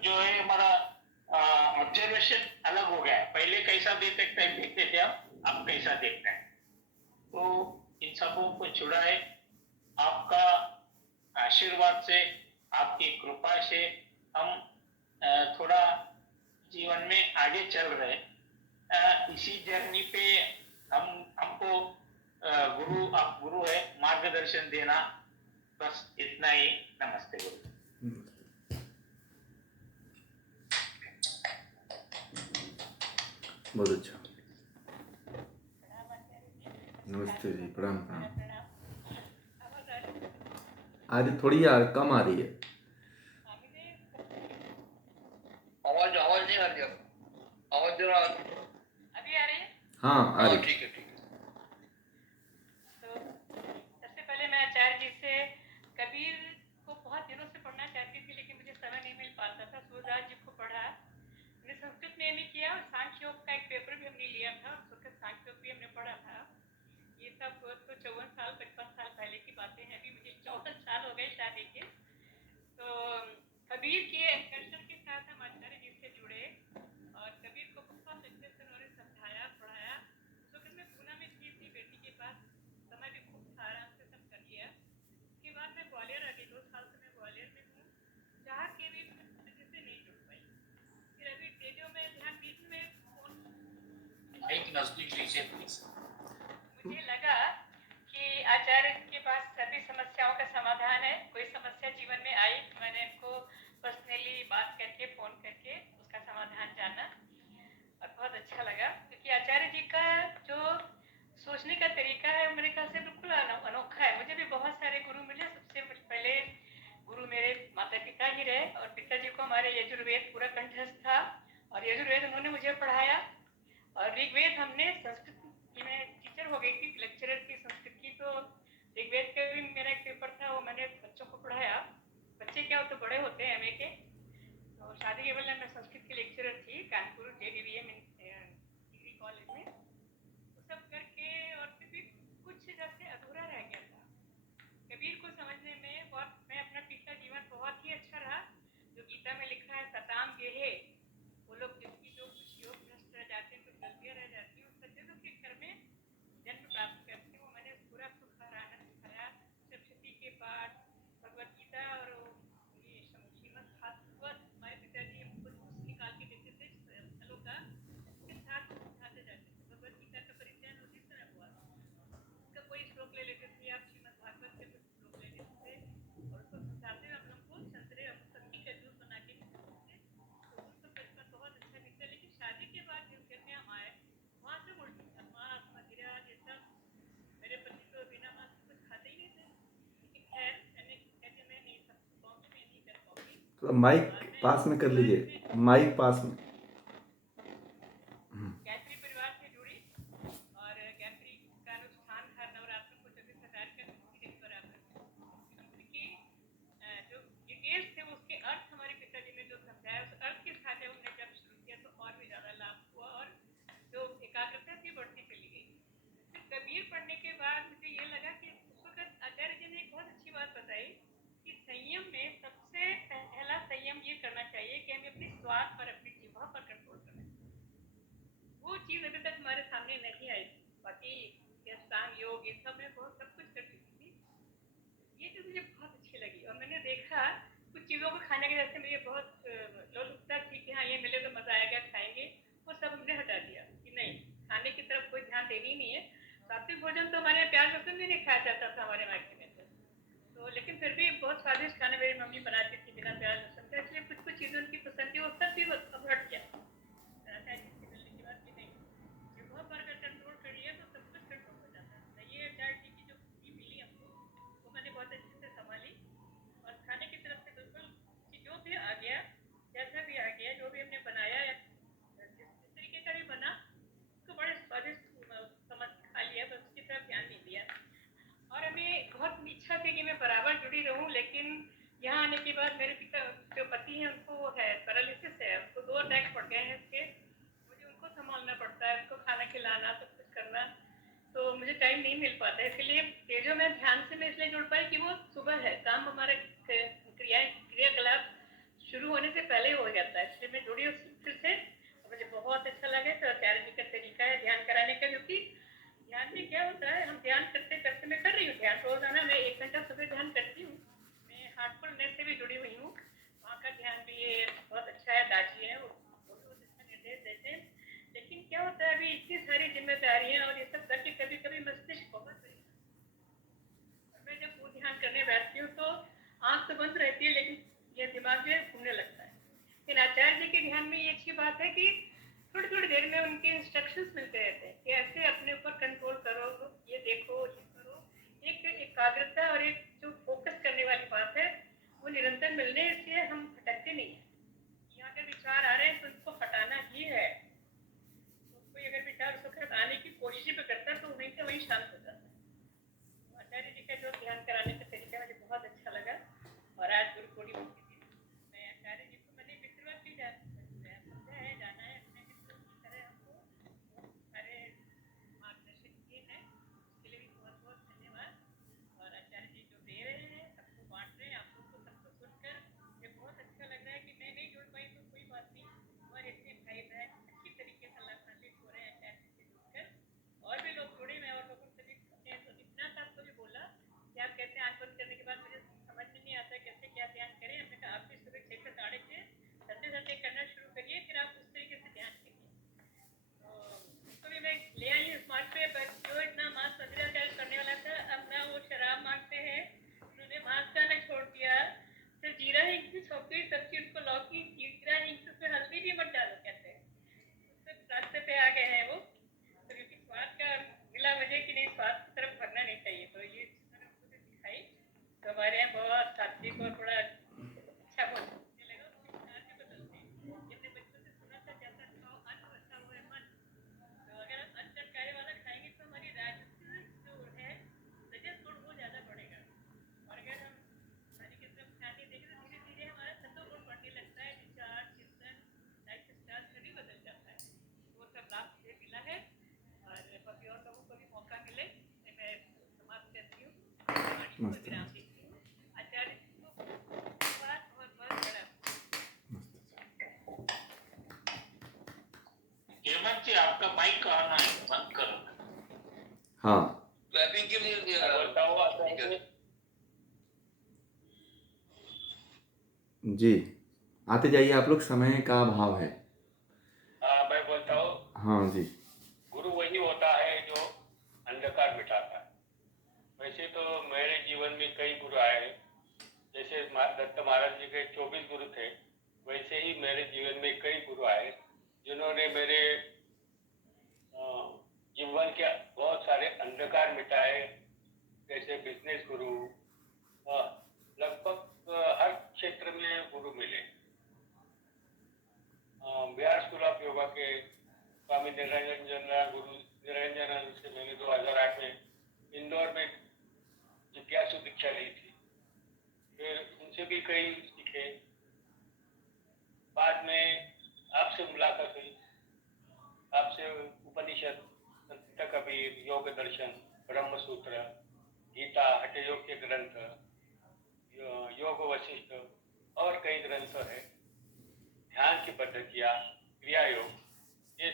जो है हमारा ऑब्जर्वेशन अलग हो गया। पहले कैसा देखते थे अब कैसा देखते हैं। तो इन सबों को छुड़ा है आपका आशीर्वाद से, आपकी कृपा से हम थोड़ा जीवन में आगे चल रहे हैं। इसी जर्नी पे हमको आप गुरु है, मार्गदर्शन देना, बस इतना ही। नमस्ते गुरु। बहुत अच्छा, नमस्ते जी, प्रणाम प्रणाम। आज थोड़ी कम आ रही है आवाज नहीं आ रही है, आवाज जरा अभी आ रही है? हाँ आ रही। ठीक है। तो सबसे पहले मैं आचार्य जी से कबीर को बहुत दिनों से पढ़ना चाहती थी, लेकिन मुझे समय नहीं मिल पाता था। सूरदास जी को पढ़ा, हमने संस्कृत में MA किया और सांख्य योग का एक पेपर भी हमने लिया था, संस्कृत सांख्य योग भी हमने पढ़ा था। ये सब तो 54 साल 55 साल पहले की बातें हैं। अभी मुझे 64 साल हो गए शादी के। तो कबीर के आकर्षण के साथ हम आचार्य जी से जुड़े और कबीर को बहुत अच्छे से उन्होंने समझाया, पढ़ाया। तो फिर मैं पूना में थी अपनी बेटी के पास, समय भी खूब था, आराम से सब कर लिया। उसके बाद मैं ग्वालियर आ गई, 2 साल से मैं ग्वालियर में हूँ। चाह के भी मैं किसी से नहीं जुड़ पाई। फिर अभी रेडियो में ध्यान बीच में माइक नजदीक लीजिए प्लीज। मुझे लगा कि आचार्य के पास सभी समस्याओं का समाधान है। कोई समस्या जीवन में आई, मैंने उनको पर्सनली बात करके, फोन करके उसका समाधान जाना और बहुत अच्छा लगा। क्योंकि आचार्य जी का जो सोचने का तरीका है मेरे ख्याल से बिल्कुल अनोखा है। मुझे भी बहुत सारे गुरु मिले। सबसे पहले गुरु मेरे माता पिता ही रहे और पिताजी को हमारे यजुर्वेद पूरा कंठस्थ था और यजुर्वेद उन्होंने मुझे पढ़ाया। और ऋग्वेद हमने संस्कृत की, मैं टीचर हो गई थी, लेक्चरर की संस्कृत की, तो ऋग्वेद का भी मेरा एक पेपर था, वो मैंने बच्चों को पढ़ाया। बच्चे क्या होते बड़े होते हैं एमए के। तो शादी के पहले मैं संस्कृत की लेक्चरर थी कानपुर JDVM डिग्री कॉलेज में। वो सब करके और फिर भी कुछ जैसे अधूरा रह गया था। कबीर को समझने में मैं अपना पिछला जीवन बहुत ही अच्छा रहा। जो गीता में लिखा है सताम गेहे, वो लोग जिनकी जो कुछ योग भ्रष्ट रह जाते हैं, कुछ गलतियाँ रह जाती हैं, उन सज्जनों के घर में जन्म प्राप्त करके वो मैंने पूरा सुख और आनंद खाया। सप्तशती के पाठ, भगवत गीता और ये श्रीमद् भागवत हमारे पिताजी हमको नोट्स निकाल के देते थे स्थलों का, उसके साथ सिखाते जाते थे। भगवत गीता का परिचय उसी समय हुआ। उसका कोई श्लोक ले लेते थे, आप श्रीमद् भागवत के कुछ श्लोक ले लेते थे और उसको समझाते हुए हम लोग को संतरे सब्जी का जूस बना के पीते थे। तो उनको बचपन बहुत अच्छा बीता। लेकिन शादी के बाद जिस घर में हम आए वहाँ से उल्टी मांस मदिरा ये सब, मेरे पति तो बिना मांस के कुछ खाते ही नहीं थे। लेकिन खैर मैंने कहते मैं नहीं सब कहूँगी, मैं नहीं कर पाऊँगी। तो माइक पास में कर लीजिए, माइक पास में। गायत्री परिवार से जुड़ी और गायत्री का अनुष्ठान हर नवरात्र को 24 का दिन बराबर की जो डिटेल्स थे उसके अर्थ हमारे पिताजी ने जो समझाया उस अर्थ के साथ जब हमने जब शुरू किया तो और भी ज़्यादा लाभ हुआ और जो एकाग्रता थी बढ़ती चली गई। फिर कबीर पढ़ने के बाद मुझे ये लगा कि उस वक्त आचार्य जी ने एक बहुत अच्छी बात बताई कि संयम में सबसे पहला संयम ये करना चाहिए कि हमें अपने स्वाद पर, अपनी जिह्वा पर कंट्रोल करना चाहिए। वो चीज़ अभी तक हमारे सामने नहीं आई थी। बाकी अष्टांग योग इन सब में बहुत सब कुछ कर चुकी थी। ये चीज़ मुझे बहुत अच्छी लगी और मैंने देखा कुछ चीज़ों को खाने के जैसे मुझे बहुत लोलुपता थी कि हाँ ये मिले तो मज़ा आएगा खाएंगे, वो सब हमने हटा दिया कि नहीं, खाने की तरफ कोई ध्यान देनी नहीं है। सात्विक भोजन तो हमारे यहाँ प्याज लहसुन भी नहीं खाया जाता था हमारे मायके में तो लेकिन फिर भी बहुत स्वादिष्ट खाना मेरी मम्मी बनाती थी बिना प्याज लहसुन का, इसलिए कुछ कुछ चीज़ें उनकी पसंद थी वो सब भी अब हट गया। जिह्वा पर अगर कंट्रोल कर लिया तो सब कुछ कंट्रोल हो जाता है। ये आचार्य जी की जो बुद्धि मिली हमको वो मैंने बहुत अच्छे से संभाली और खाने की तरफ से बिल्कुल कि जो भी आ गया, जैसा भी आ गया, जो भी हमने बनाया या जिस तरीके का भी बना उसको बड़े स्वादिष्ट समझ खा लिया, बस उसकी तरफ ध्यान नहीं दिया। और हमें बहुत इच्छा थी कि मैं बराबर जुड़ी रहूं, लेकिन यहाँ आने के बाद मेरे पिता जो पति हैं उनको है पैरालिसिस है, उनको 2 अटैक पड़ गए हैं इसके। मुझे उनको संभालना पड़ता है, उनको खाना खिलाना सब कुछ करना, तो मुझे टाइम नहीं मिल पाता है। इसलिए तेजो में ध्यान से मैं इसलिए जुड़ पाई कि वो सुबह है, काम हमारे क्रियाकलाप शुरू होने से पहले हो जाता है, इसलिए मैं जुड़ी फिर से। मुझे बहुत अच्छा लगे तो आचार्य जी का तरीका है ध्यान कराने का, क्योंकि ध्यान में क्या होता है, हम ध्यान करते करते, मैं कर रही हूँ ध्यान रोजाना, मैं 1 घंटा सुबह ध्यान करती हूँ। मैं हार्टफुलनेस से भी जुड़ी हुई हूँ, वहाँ का ध्यान भी ये बहुत अच्छा है, दाजी है वो बहुत अच्छा निर्देश देते हैं। लेकिन क्या होता है अभी इतनी सारी जिम्मेदारियाँ और ये सब करके कभी कभी मस्तिष्क बहुत बड़ी, और मैं जब वो ध्यान करने बैठती हूँ तो आँख तो बंद रहती है लेकिन ये दिमाग में घूमने लगता है। लेकिन आचार्य जी के ध्यान में ये अच्छी बात है कि थोड़ी थोड़ी देर में उनके इंस्ट्रक्शंस मिलते रहते हैं कि ऐसे अपने ऊपर कंट्रोल करो, ये देखो, ये करो। एक एकाग्रता और एक जो फोकस करने वाली बात है वो निरंतर मिलने, इसलिए हम भटकते नहीं हैं। यहाँ अगर विचार आ रहे हैं तो उनको हटाना ही है। तो कोई अगर विचार उसको हटाने की कोशिश भी करता है तो वहीं से वहीं शांत हो जाता है। आचार्य जी का जो ध्यान कराने का तरीका मुझे बहुत अच्छा लगा। और आज गुरु पूर्णिमा के दिन मैं आचार्य जी को मैंने मित्रवत भी समझा है, जाना है, अपने मित्रों की तरह हमको सारे मार्गदर्शन किए हैं, उसके लिए भी बहुत बहुत धन्यवाद। और आचार्य जी जो दे रहे हैं सबको बांट रहे हैं, आप लोग को सबको सुनकर मुझे बहुत अच्छा लग रहा है कि मैं नहीं जुड़ पाई तो कोई बात नहीं, हमारे इतने भाई बहन अच्छी तरीके से लाभान्वित हो रहे हैं आचार्य जी से जुड़कर। और भी लोग जुड़े, मैं और लोगों से भी इतना साथ को भी बोला कि आप कहते हैं आंख बंद करने के बाद मुझे समझ में नहीं आता कैसे क्या ध्यान करें। हमने कहा आप भी सुबह 6 से 6:30 संडे संडे करना शुरू करिए, फिर आप उस तरीके से ध्यान करिए। तो उसको भी मैं ले आई हूँ स्मार्ट पे, पर जो इतना मांस मदिरा का करने वाला था अब ना वो शराब मांगते हैं, उन्होंने मांस खाना छोड़ दिया। फिर जीरा हिंग की छोकरी सब्जी उनको लौकी जीरा हिंग उसमें हल्दी भी मत डालो कहते हैं, उससे रास्ते पे आ गए हैं वो। तो क्योंकि स्वाद का मिला मुझे कि नहीं स्वाद की तरफ भागना नहीं चाहिए, तो ये मैंने उनको भी सिखाई। तो हमारे यहाँ बहुत सात्विक और थोड़ा अच्छा भोजन लगा, उसके विचार भी बदलते हैं। जैसे बचपन से सुना हेमंत जी आपका माइक ऑन है, बंद करो। हाँ क्लैपिंग के लिए दिया है। बताओ ठीक है। जी, आते जाइए आप लोग, समय का अभाव है। मैं बोलता हूँ, हाँ जी। गुरु वही होता है जो अंधकार मिटाता है। वैसे तो मेरे जीवन में कई गुरु आए हैं, जैसे दत्त महाराज जी के 24 गुरु थे, वैसे ही मेरे जीवन में कई गुरु आए जिन्होंने मेरे जीवन के बहुत सारे अंधकार मिटाए। जैसे बिजनेस गुरु, लगभग हर क्षेत्र में गुरु मिले। बिहार स्कूल ऑफ योगा के स्वामी निरंजन गुरु निरंजन से मैंने 2008 में इंदौर में जिज्ञासु दीक्षा ली थी। फिर उनसे भी कई सीखे। बाद में आपसे मुलाकात हुई, आपसे उपनिषद, संत कबीर, योग दर्शन, ब्रह्म सूत्र, गीता, हठ योग के ग्रंथ, योग वशिष्ठ और कई ग्रंथ है, ध्यान की पद्धतियाँ, क्रिया योग, ये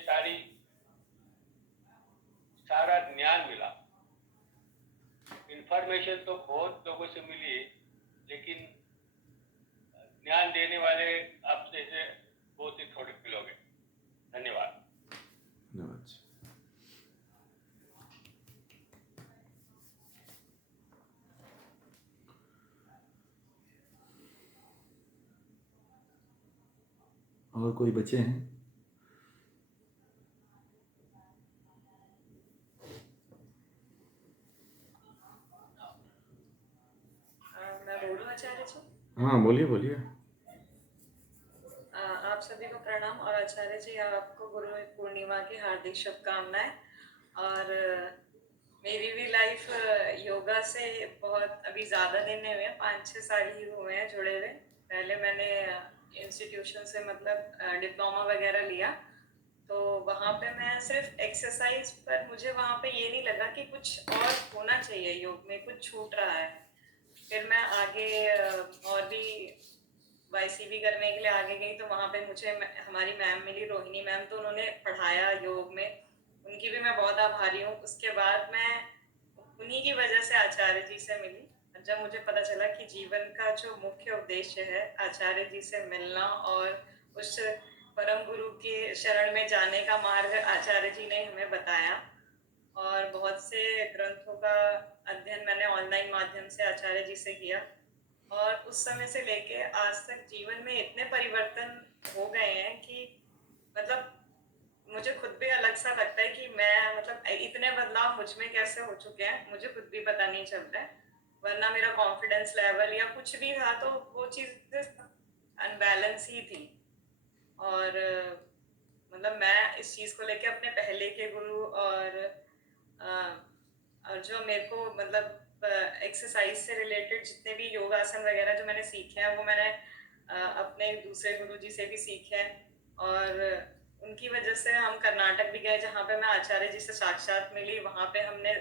सारा ज्ञान मिला। इंफॉर्मेशन तो बहुत लोगों से मिली, लेकिन ज्ञान देने वाले आप जैसे बहुत ही थोड़े मिलोगे। धन्यवाद। धन्यवाद। और कोई बचे हैं? मैं बोलूं आचार्य जी? हाँ बोलिए बोलिए। आप सभी को प्रणाम, और आचार्य जी आपको गुरु पूर्णिमा की हार्दिक शुभकामनाएं। और मेरी भी लाइफ योगा से बहुत अभी ज़्यादा दिन नहीं हुए, 5-6 साल ही हुए हैं जुड़े हुए। पहले मैंने इंस्टीट्यूशन से मतलब डिप्लोमा वगैरह लिया, तो वहाँ पे मैं सिर्फ एक्सरसाइज पर, मुझे वहाँ पे ये नहीं लगा कि कुछ और होना चाहिए, योग में कुछ छूट रहा है। फिर मैं आगे और भी YCV करने के लिए आगे गई, तो वहाँ पे मुझे हमारी मैम मिली, रोहिणी मैम, तो उन्होंने पढ़ाया योग में, उनकी भी मैं बहुत आभारी हूँ। उसके बाद मैं उन्हीं की वजह से आचार्य जी से मिली। जब मुझे पता चला कि जीवन का जो मुख्य उद्देश्य है आचार्य जी से मिलना और उस परम गुरु के शरण में जाने का मार्ग आचार्य जी ने हमें बताया, और बहुत से ग्रंथों का अध्ययन मैंने ऑनलाइन माध्यम से आचार्य जी से किया, और उस समय से लेके आज तक जीवन में इतने परिवर्तन हो गए हैं कि मतलब मुझे खुद भी अलग सा लगता है कि मैं मतलब इतने बदलाव मुझ में कैसे हो चुके हैं, मुझे खुद भी पता नहीं चलता है। वरना मेरा कॉन्फिडेंस लेवल या कुछ भी था तो वो चीज़ अनबैलेंस ही थी। और मतलब मैं इस चीज़ को लेके अपने पहले के गुरु और जो मेरे को मतलब एक्सरसाइज से रिलेटेड जितने भी योगासन वगैरह जो मैंने सीखे हैं, वो मैंने अपने दूसरे गुरु जी से भी सीखे हैं। और उनकी वजह से हम कर्नाटक भी गए, जहाँ पे मैं आचार्य जी से साक्षात मिली। वहाँ पे हमने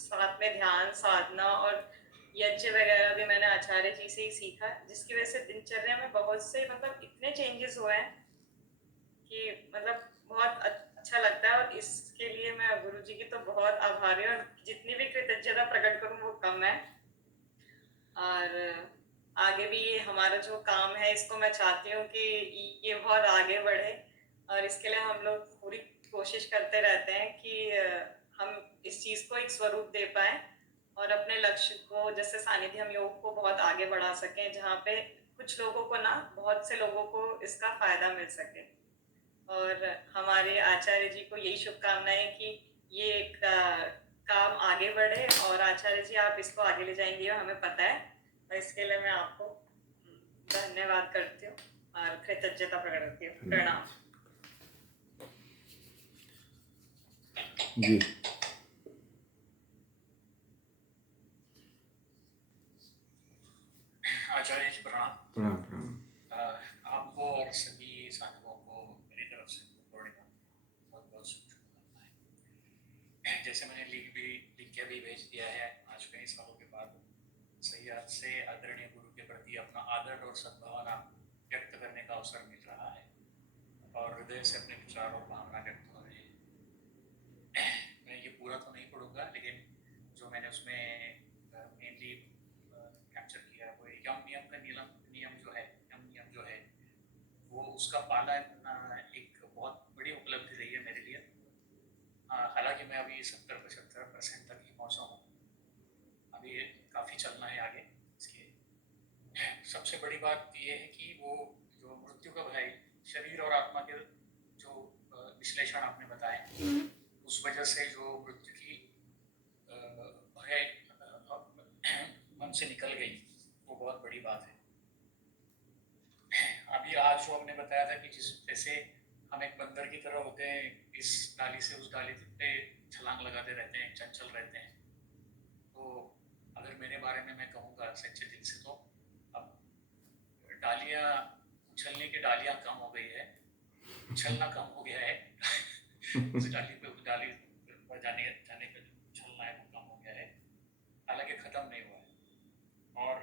साथ में ध्यान, साधना और यज्ञ वगैरह भी मैंने आचार्य जी से ही सीखा, जिसकी वजह से दिनचर्या में बहुत से मतलब इतने चेंजेस हुए हैं कि मतलब बहुत अच्छा लगता है। और इसके लिए मैं गुरु जी की तो बहुत आभारी हूँ, और जितनी भी कृतज्ञता प्रकट करूँ वो कम है। और आगे भी ये हमारा जो काम है, इसको मैं चाहती हूँ कि ये बहुत आगे बढ़े, और इसके लिए हम लोग पूरी कोशिश करते रहते हैं कि हम इस चीज़ को एक स्वरूप दे पाएँ और अपने लक्ष्य को, जैसे सानिध्यम योग को बहुत आगे बढ़ा सकें, जहाँ पे कुछ लोगों को ना, बहुत से लोगों को इसका फायदा मिल सके। और हमारे आचार्य जी को यही शुभकामनाएं कि ये काम आगे बढ़े, और आचार्य जी आप इसको आगे ले जाएंगे हमें पता है, और इसके लिए मैं आपको धन्यवाद करती हूँ और कृतज्ञता प्रकट करती हूँ। प्रणाम जी। आचार्य जी प्रणाम। प्रणाम प्रणाम। आपको और सभी साधकों को मेरी तरफ से पूर्णिमा बहुत बहुत शुभकामनाएं। जैसे मैंने लिख के भी भेज दिया है, आज कई सालों के बाद सही याद से आदरणीय गुरु के प्रति अपना आदर और सद्भावना व्यक्त करने का अवसर मिल रहा है, और हृदय से अपने विचार और भावना व्यक्त हो रहे हैं। उसमें मेनली कैप्चर किया है वो यम नियम का नियम जो है, यम नियम जो है वो उसका पालन एक बहुत बड़ी उपलब्धि रही है मेरे लिए। हालांकि मैं अभी 70-75% तक ही पहुंचा हूँ, अभी काफ़ी चलना है आगे इसके। सबसे बड़ी बात ये है कि वो जो मृत्यु का भय, शरीर और आत्मा के जो विश्लेषण आपने बताए, उस वजह से जो मृत्यु की भय मन से निकल गई, वो बहुत बड़ी बात है। अभी आज जो हमने बताया था कि जिस जैसे हम एक बंदर की तरह होते हैं, इस डाली से उस डाली पे छलांग लगाते रहते हैं, चंचल रहते हैं। तो अगर मेरे बारे में मैं कहूँगा सच्चे दिल से, तो अब डालियाँ उछलने की डालियाँ कम हो गई है, उछलना कम हो गया है। उस डाली पे उस डाली पर जाने का जो उछलना है वो कम हो गया है, हालांकि ख़त्म नहीं हुआ है। और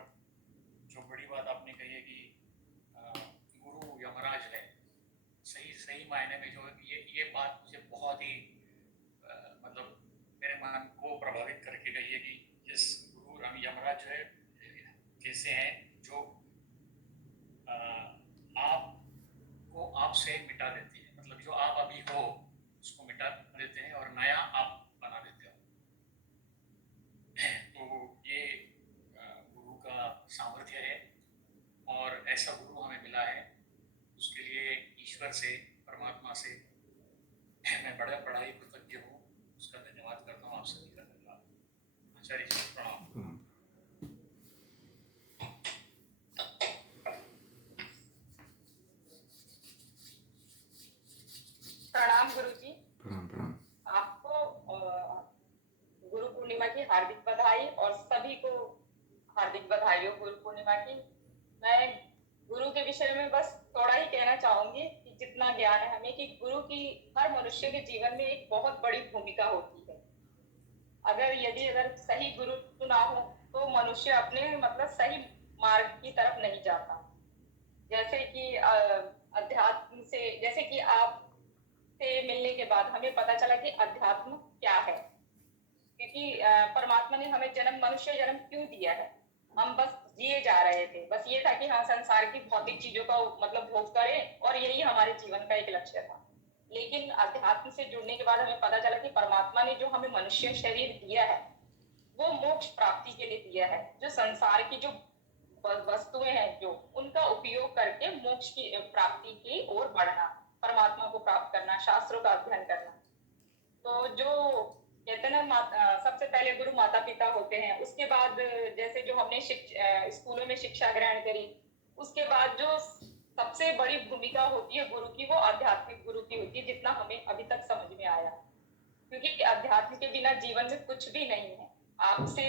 जो बड़ी बात आपने कही है कि गुरु यमराज है, सही मायने में जो ये बात मुझे बहुत ही मतलब मेरे मन को प्रभावित करके गई है कि जिस गुरु यमराज है कैसे हैं, जो आपको आपसे मिटा देती है, मतलब जो आप अभी हो उसको मिटा देते हैं और नया आप बना देते हो। तो ये गुरु का सामर्थ्य है और ऐसा गुरु हमें मिला है, उसके लिए ईश्वर से, परमात्मा से मैं बड़ा ही कृतज्ञ हूँ, उसका धन्यवाद करता हूँ। आप सभी का धन्यवाद। आचार्य जी प्रणाम। प्रणाम गुरु जी। प्रणाम प्रणाम। आपको गुरु पूर्णिमा की हार्दिक बधाई और सभी को हार्दिक बधाई हो गुरु पूर्णिमा की। मैं गुरु के विषय में बस थोड़ा ही कहना चाहूंगी कि जितना ज्ञान है हमें कि गुरु की हर मनुष्य के जीवन में एक बहुत बड़ी भूमिका होती है। अगर सही गुरु ना हो तो मनुष्य अपने मतलब सही मार्ग की तरफ नहीं जाता। जैसे कि अध्यात्म से, जैसे कि आप से मिलने के बाद हमें पता चला कि अध्यात्म क्या है, क्योंकि परमात्मा ने हमें मनुष्य जन्म क्यों दिया है। हम बस जिए जा रहे थे, बस ये था कि हाँ संसार की भौतिक चीजों का मतलब भोग करें और यही हमारे जीवन का एक लक्ष्य था। लेकिन अध्यात्म से जुड़ने के बाद हमें पता चला कि परमात्मा ने जो हमें मनुष्य शरीर दिया है वो मोक्ष प्राप्ति के लिए दिया है। जो संसार की जो वस्तुएं हैं जो उनका उपयोग करके मोक्ष की प्राप्ति की ओर बढ़ना, परमात्मा को प्राप्त करना, शास्त्रों का अध्ययन करना। तो जो कहते हैं ना सबसे पहले गुरु माता पिता होते हैं, उसके बाद जैसे जो हमने स्कूलों में शिक्षा ग्रहण करी, उसके बाद जो सबसे बड़ी भूमिका होती है गुरु की वो आध्यात्मिक गुरु की होती है, जितना हमें अभी तक समझ में आया। क्योंकि अध्यात्म के बिना जीवन में कुछ भी नहीं है। आपसे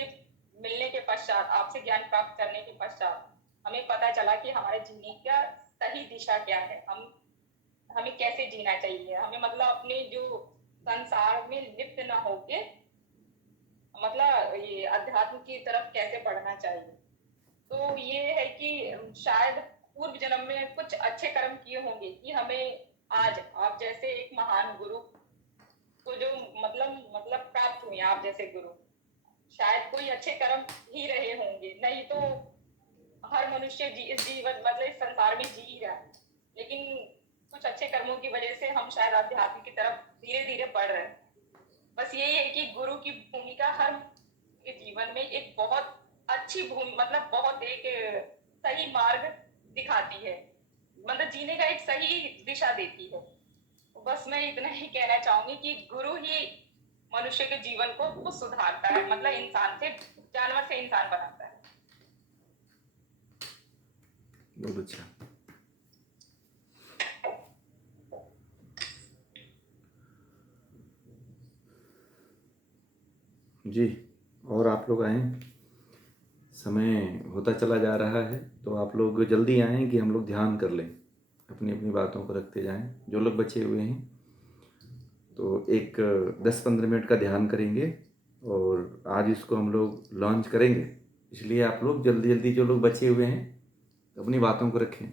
मिलने के पश्चात, आपसे ज्ञान प्राप्त करने के पश्चात हमें पता चला कि हमारे जीने का सही दिशा क्या है, हमें कैसे जीना चाहिए, हमें मतलब अपने जो संसार में लिप्त ना होके मतलब ये अध्यात्म की तरफ कैसे बढ़ना चाहिए। तो ये है कि शायद पूर्व जन्म में कुछ अच्छे कर्म किए होंगे कि हमें आज आप जैसे एक महान गुरु को जो मतलब प्राप्त हुए। आप जैसे गुरु शायद कोई अच्छे कर्म ही रहे होंगे, नहीं तो हर मनुष्य इस जीवन मतलब इस संसार में जी ही रहा है। लेकिन कुछ अच्छे कर्मों की वजह से हम शायद अध्यात्म की तरफ धीरे धीरे बढ़ रहे हैं। बस यही है कि गुरु की भूमिका हर के जीवन में एक बहुत अच्छी मतलब बहुत एक सही मार्ग दिखाती है, मतलब जीने का एक सही दिशा देती है। बस मैं इतना ही कहना चाहूंगी कि गुरु ही मनुष्य के जीवन को सुधारता है, मतलब इंसान से जानवर से इंसान बनाता है। बहुत अच्छा। जी, और आप लोग आएँ, समय होता चला जा रहा है, तो आप लोग जल्दी आएँ कि हम लोग ध्यान कर लें, अपनी अपनी बातों को रखते जाएं। जो लोग बचे हुए हैं तो एक 10-15 मिनट का ध्यान करेंगे और आज इसको हम लोग लॉन्च करेंगे, इसलिए आप लोग जल्दी जल्दी जो लोग बचे हुए हैं अपनी बातों को रखें।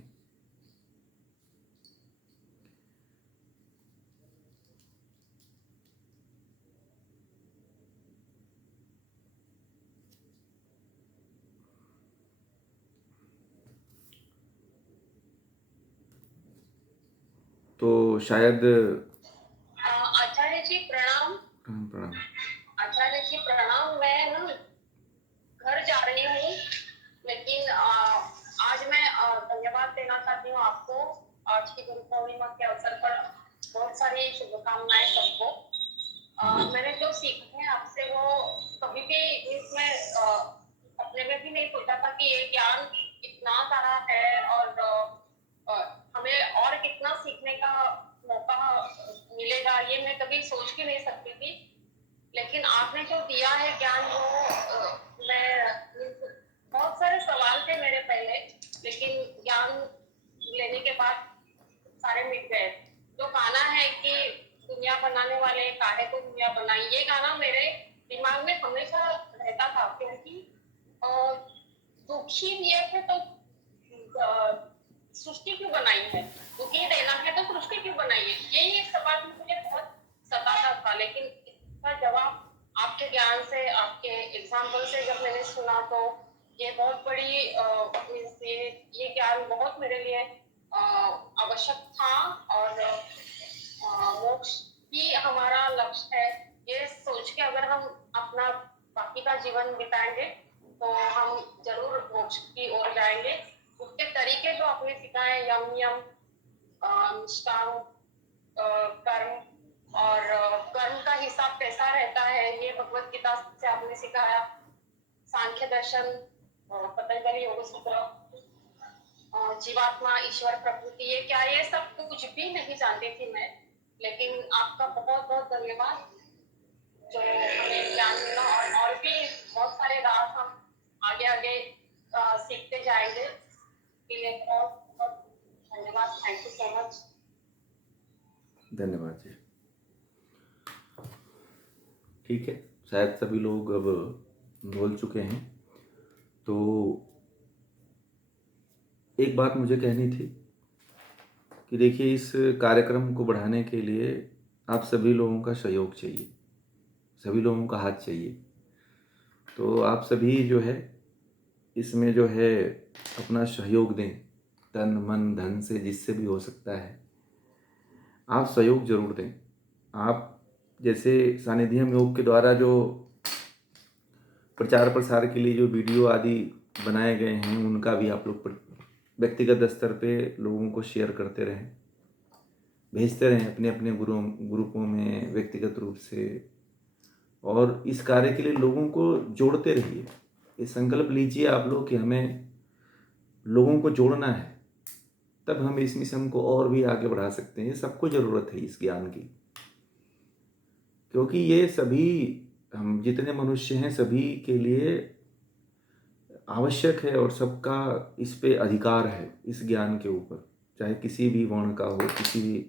तो शायद आचार्य जी प्रणाम। प्रणाम। आचार्य जी प्रणाम। मैं ना घर जा रही हूँ, लेकिन आज मैं धन्यवाद देना चाहती हूँ आपको। आज की गुरु पूर्णिमा के अवसर पर बहुत सारी शुभकामनाएं सबको। मैंने जो सीखा है आपसे वो कभी भी इसमें अपने में भी नहीं सोचा था कि ये ज्ञान इतना सारा है और हमें और कितना सीखने का मौका मिलेगा, ये मैं कभी सोच भी नहीं सकती थी। लेकिन आपने जो दिया है ज्ञान वो मैं बहुत सारे सवाल थे मेरे पहले, लेकिन ज्ञान लेने के बाद सारे मिट गए। जो गाना है कि दुनिया बनाने वाले काहे को दुनिया बनाई, ये गाना मेरे दिमाग में हमेशा रहता था, क्योंकि दुखी दिए थे तो सृष्टि क्यों बनाई है, दुखी देना है तो सृष्टि क्यों बनाई है, यही एक सवाल मुझे बहुत सताता था। लेकिन इसका जवाब आपके ज्ञान से, आपके एग्जाम्पल से जब मैंने सुना तो ये बहुत बड़ी ये ज्ञान बहुत मेरे लिए आवश्यक था। और मोक्ष ही हमारा लक्ष्य है, ये सोच के अगर हम अपना बाकी का जीवन बिताएंगे तो हम जरूर मोक्ष की ओर जाएंगे। उसके तरीके जो आपने सिखाए, यम यम, निष्काम, कर्म और कर्म का हिसाब कैसा रहता है, ये भगवत गीता से आपने सिखाया। सांख्य दर्शन, पतंजलि योग सूत्र, जीवात्मा, ईश्वर, प्रकृति, ये क्या, ये सब कुछ भी नहीं जानती थी मैं। लेकिन आपका बहुत बहुत धन्यवाद जो हमें ज्ञान मिला, और भी बहुत सारे राज हम आगे आगे सीखते जाएंगे। इसलिए बहुत बहुत धन्यवाद। Thank you so much. धन्यवाद जी। ठीक है, शायद सभी लोग अब बोल चुके हैं, तो एक बात मुझे कहनी थी कि देखिए, इस कार्यक्रम को बढ़ाने के लिए आप सभी लोगों का सहयोग चाहिए, सभी लोगों का हाथ चाहिए। तो आप सभी जो है इसमें जो है अपना सहयोग दें, तन मन धन से, जिससे भी हो सकता है आप सहयोग जरूर दें। आप जैसे सानिध्यम योग के द्वारा जो प्रचार प्रसार के लिए जो वीडियो आदि बनाए गए हैं, उनका भी आप लोग व्यक्तिगत स्तर पे लोगों को शेयर करते रहें, भेजते रहें अपने अपने ग्रुपों में व्यक्तिगत रूप से, और इस कार्य के लिए लोगों को जोड़ते रहिए। ये संकल्प लीजिए आप लोग कि हमें लोगों को जोड़ना है, तब हम इस मिशन को और भी आगे बढ़ा सकते हैं। सबको ज़रूरत है इस ज्ञान की, क्योंकि ये सभी हम जितने मनुष्य हैं सभी के लिए आवश्यक है, और सबका इस पे अधिकार है, इस ज्ञान के ऊपर, चाहे किसी भी वर्ण का हो, किसी भी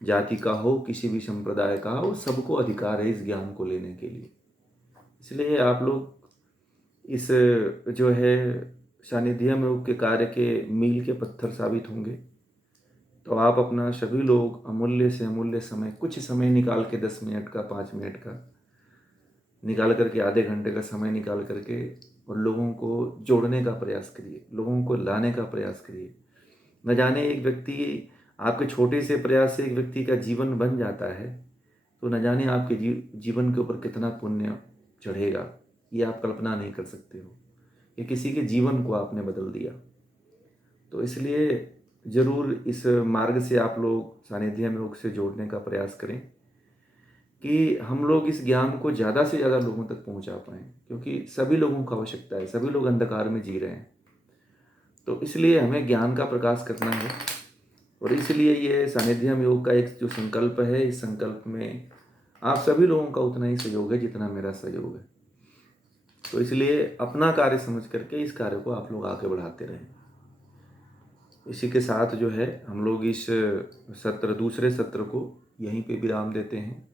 जाति का हो, किसी भी संप्रदाय का हो, सबको अधिकार है इस ज्ञान को लेने के लिए। इसलिए आप लोग इस जो है सानिध्यम योग के कार्य के मील के पत्थर साबित होंगे। तो आप अपना सभी लोग अमूल्य से अमूल्य समय, कुछ समय निकाल के 10 मिनट का, 5 मिनट का निकाल करके, आधे घंटे का समय निकाल करके, और लोगों को जोड़ने का प्रयास करिए, लोगों को लाने का प्रयास करिए। न जाने एक व्यक्ति, आपके छोटे से प्रयास से एक व्यक्ति का जीवन बन जाता है, तो न जाने आपके जीवन के ऊपर कितना पुण्य चढ़ेगा, ये आप कल्पना नहीं कर सकते हो। ये किसी के जीवन को आपने बदल दिया। तो इसलिए ज़रूर इस मार्ग से आप लोग सानिध्यम योग से जोड़ने का प्रयास करें कि हम लोग इस ज्ञान को ज़्यादा से ज़्यादा लोगों तक पहुंचा पाएँ, क्योंकि सभी लोगों को आवश्यकता है, सभी लोग अंधकार में जी रहे हैं। तो इसलिए हमें ज्ञान का प्रकाश करना है, और इसलिए ये सानिध्यम योग का एक जो संकल्प है, इस संकल्प में आप सभी लोगों का उतना ही सहयोग है जितना मेरा सहयोग है। तो इसलिए अपना कार्य समझ करके इस कार्य को आप लोग आगे बढ़ाते रहें। इसी के साथ जो है हम लोग इस दूसरे सत्र को यहीं पे विराम देते हैं।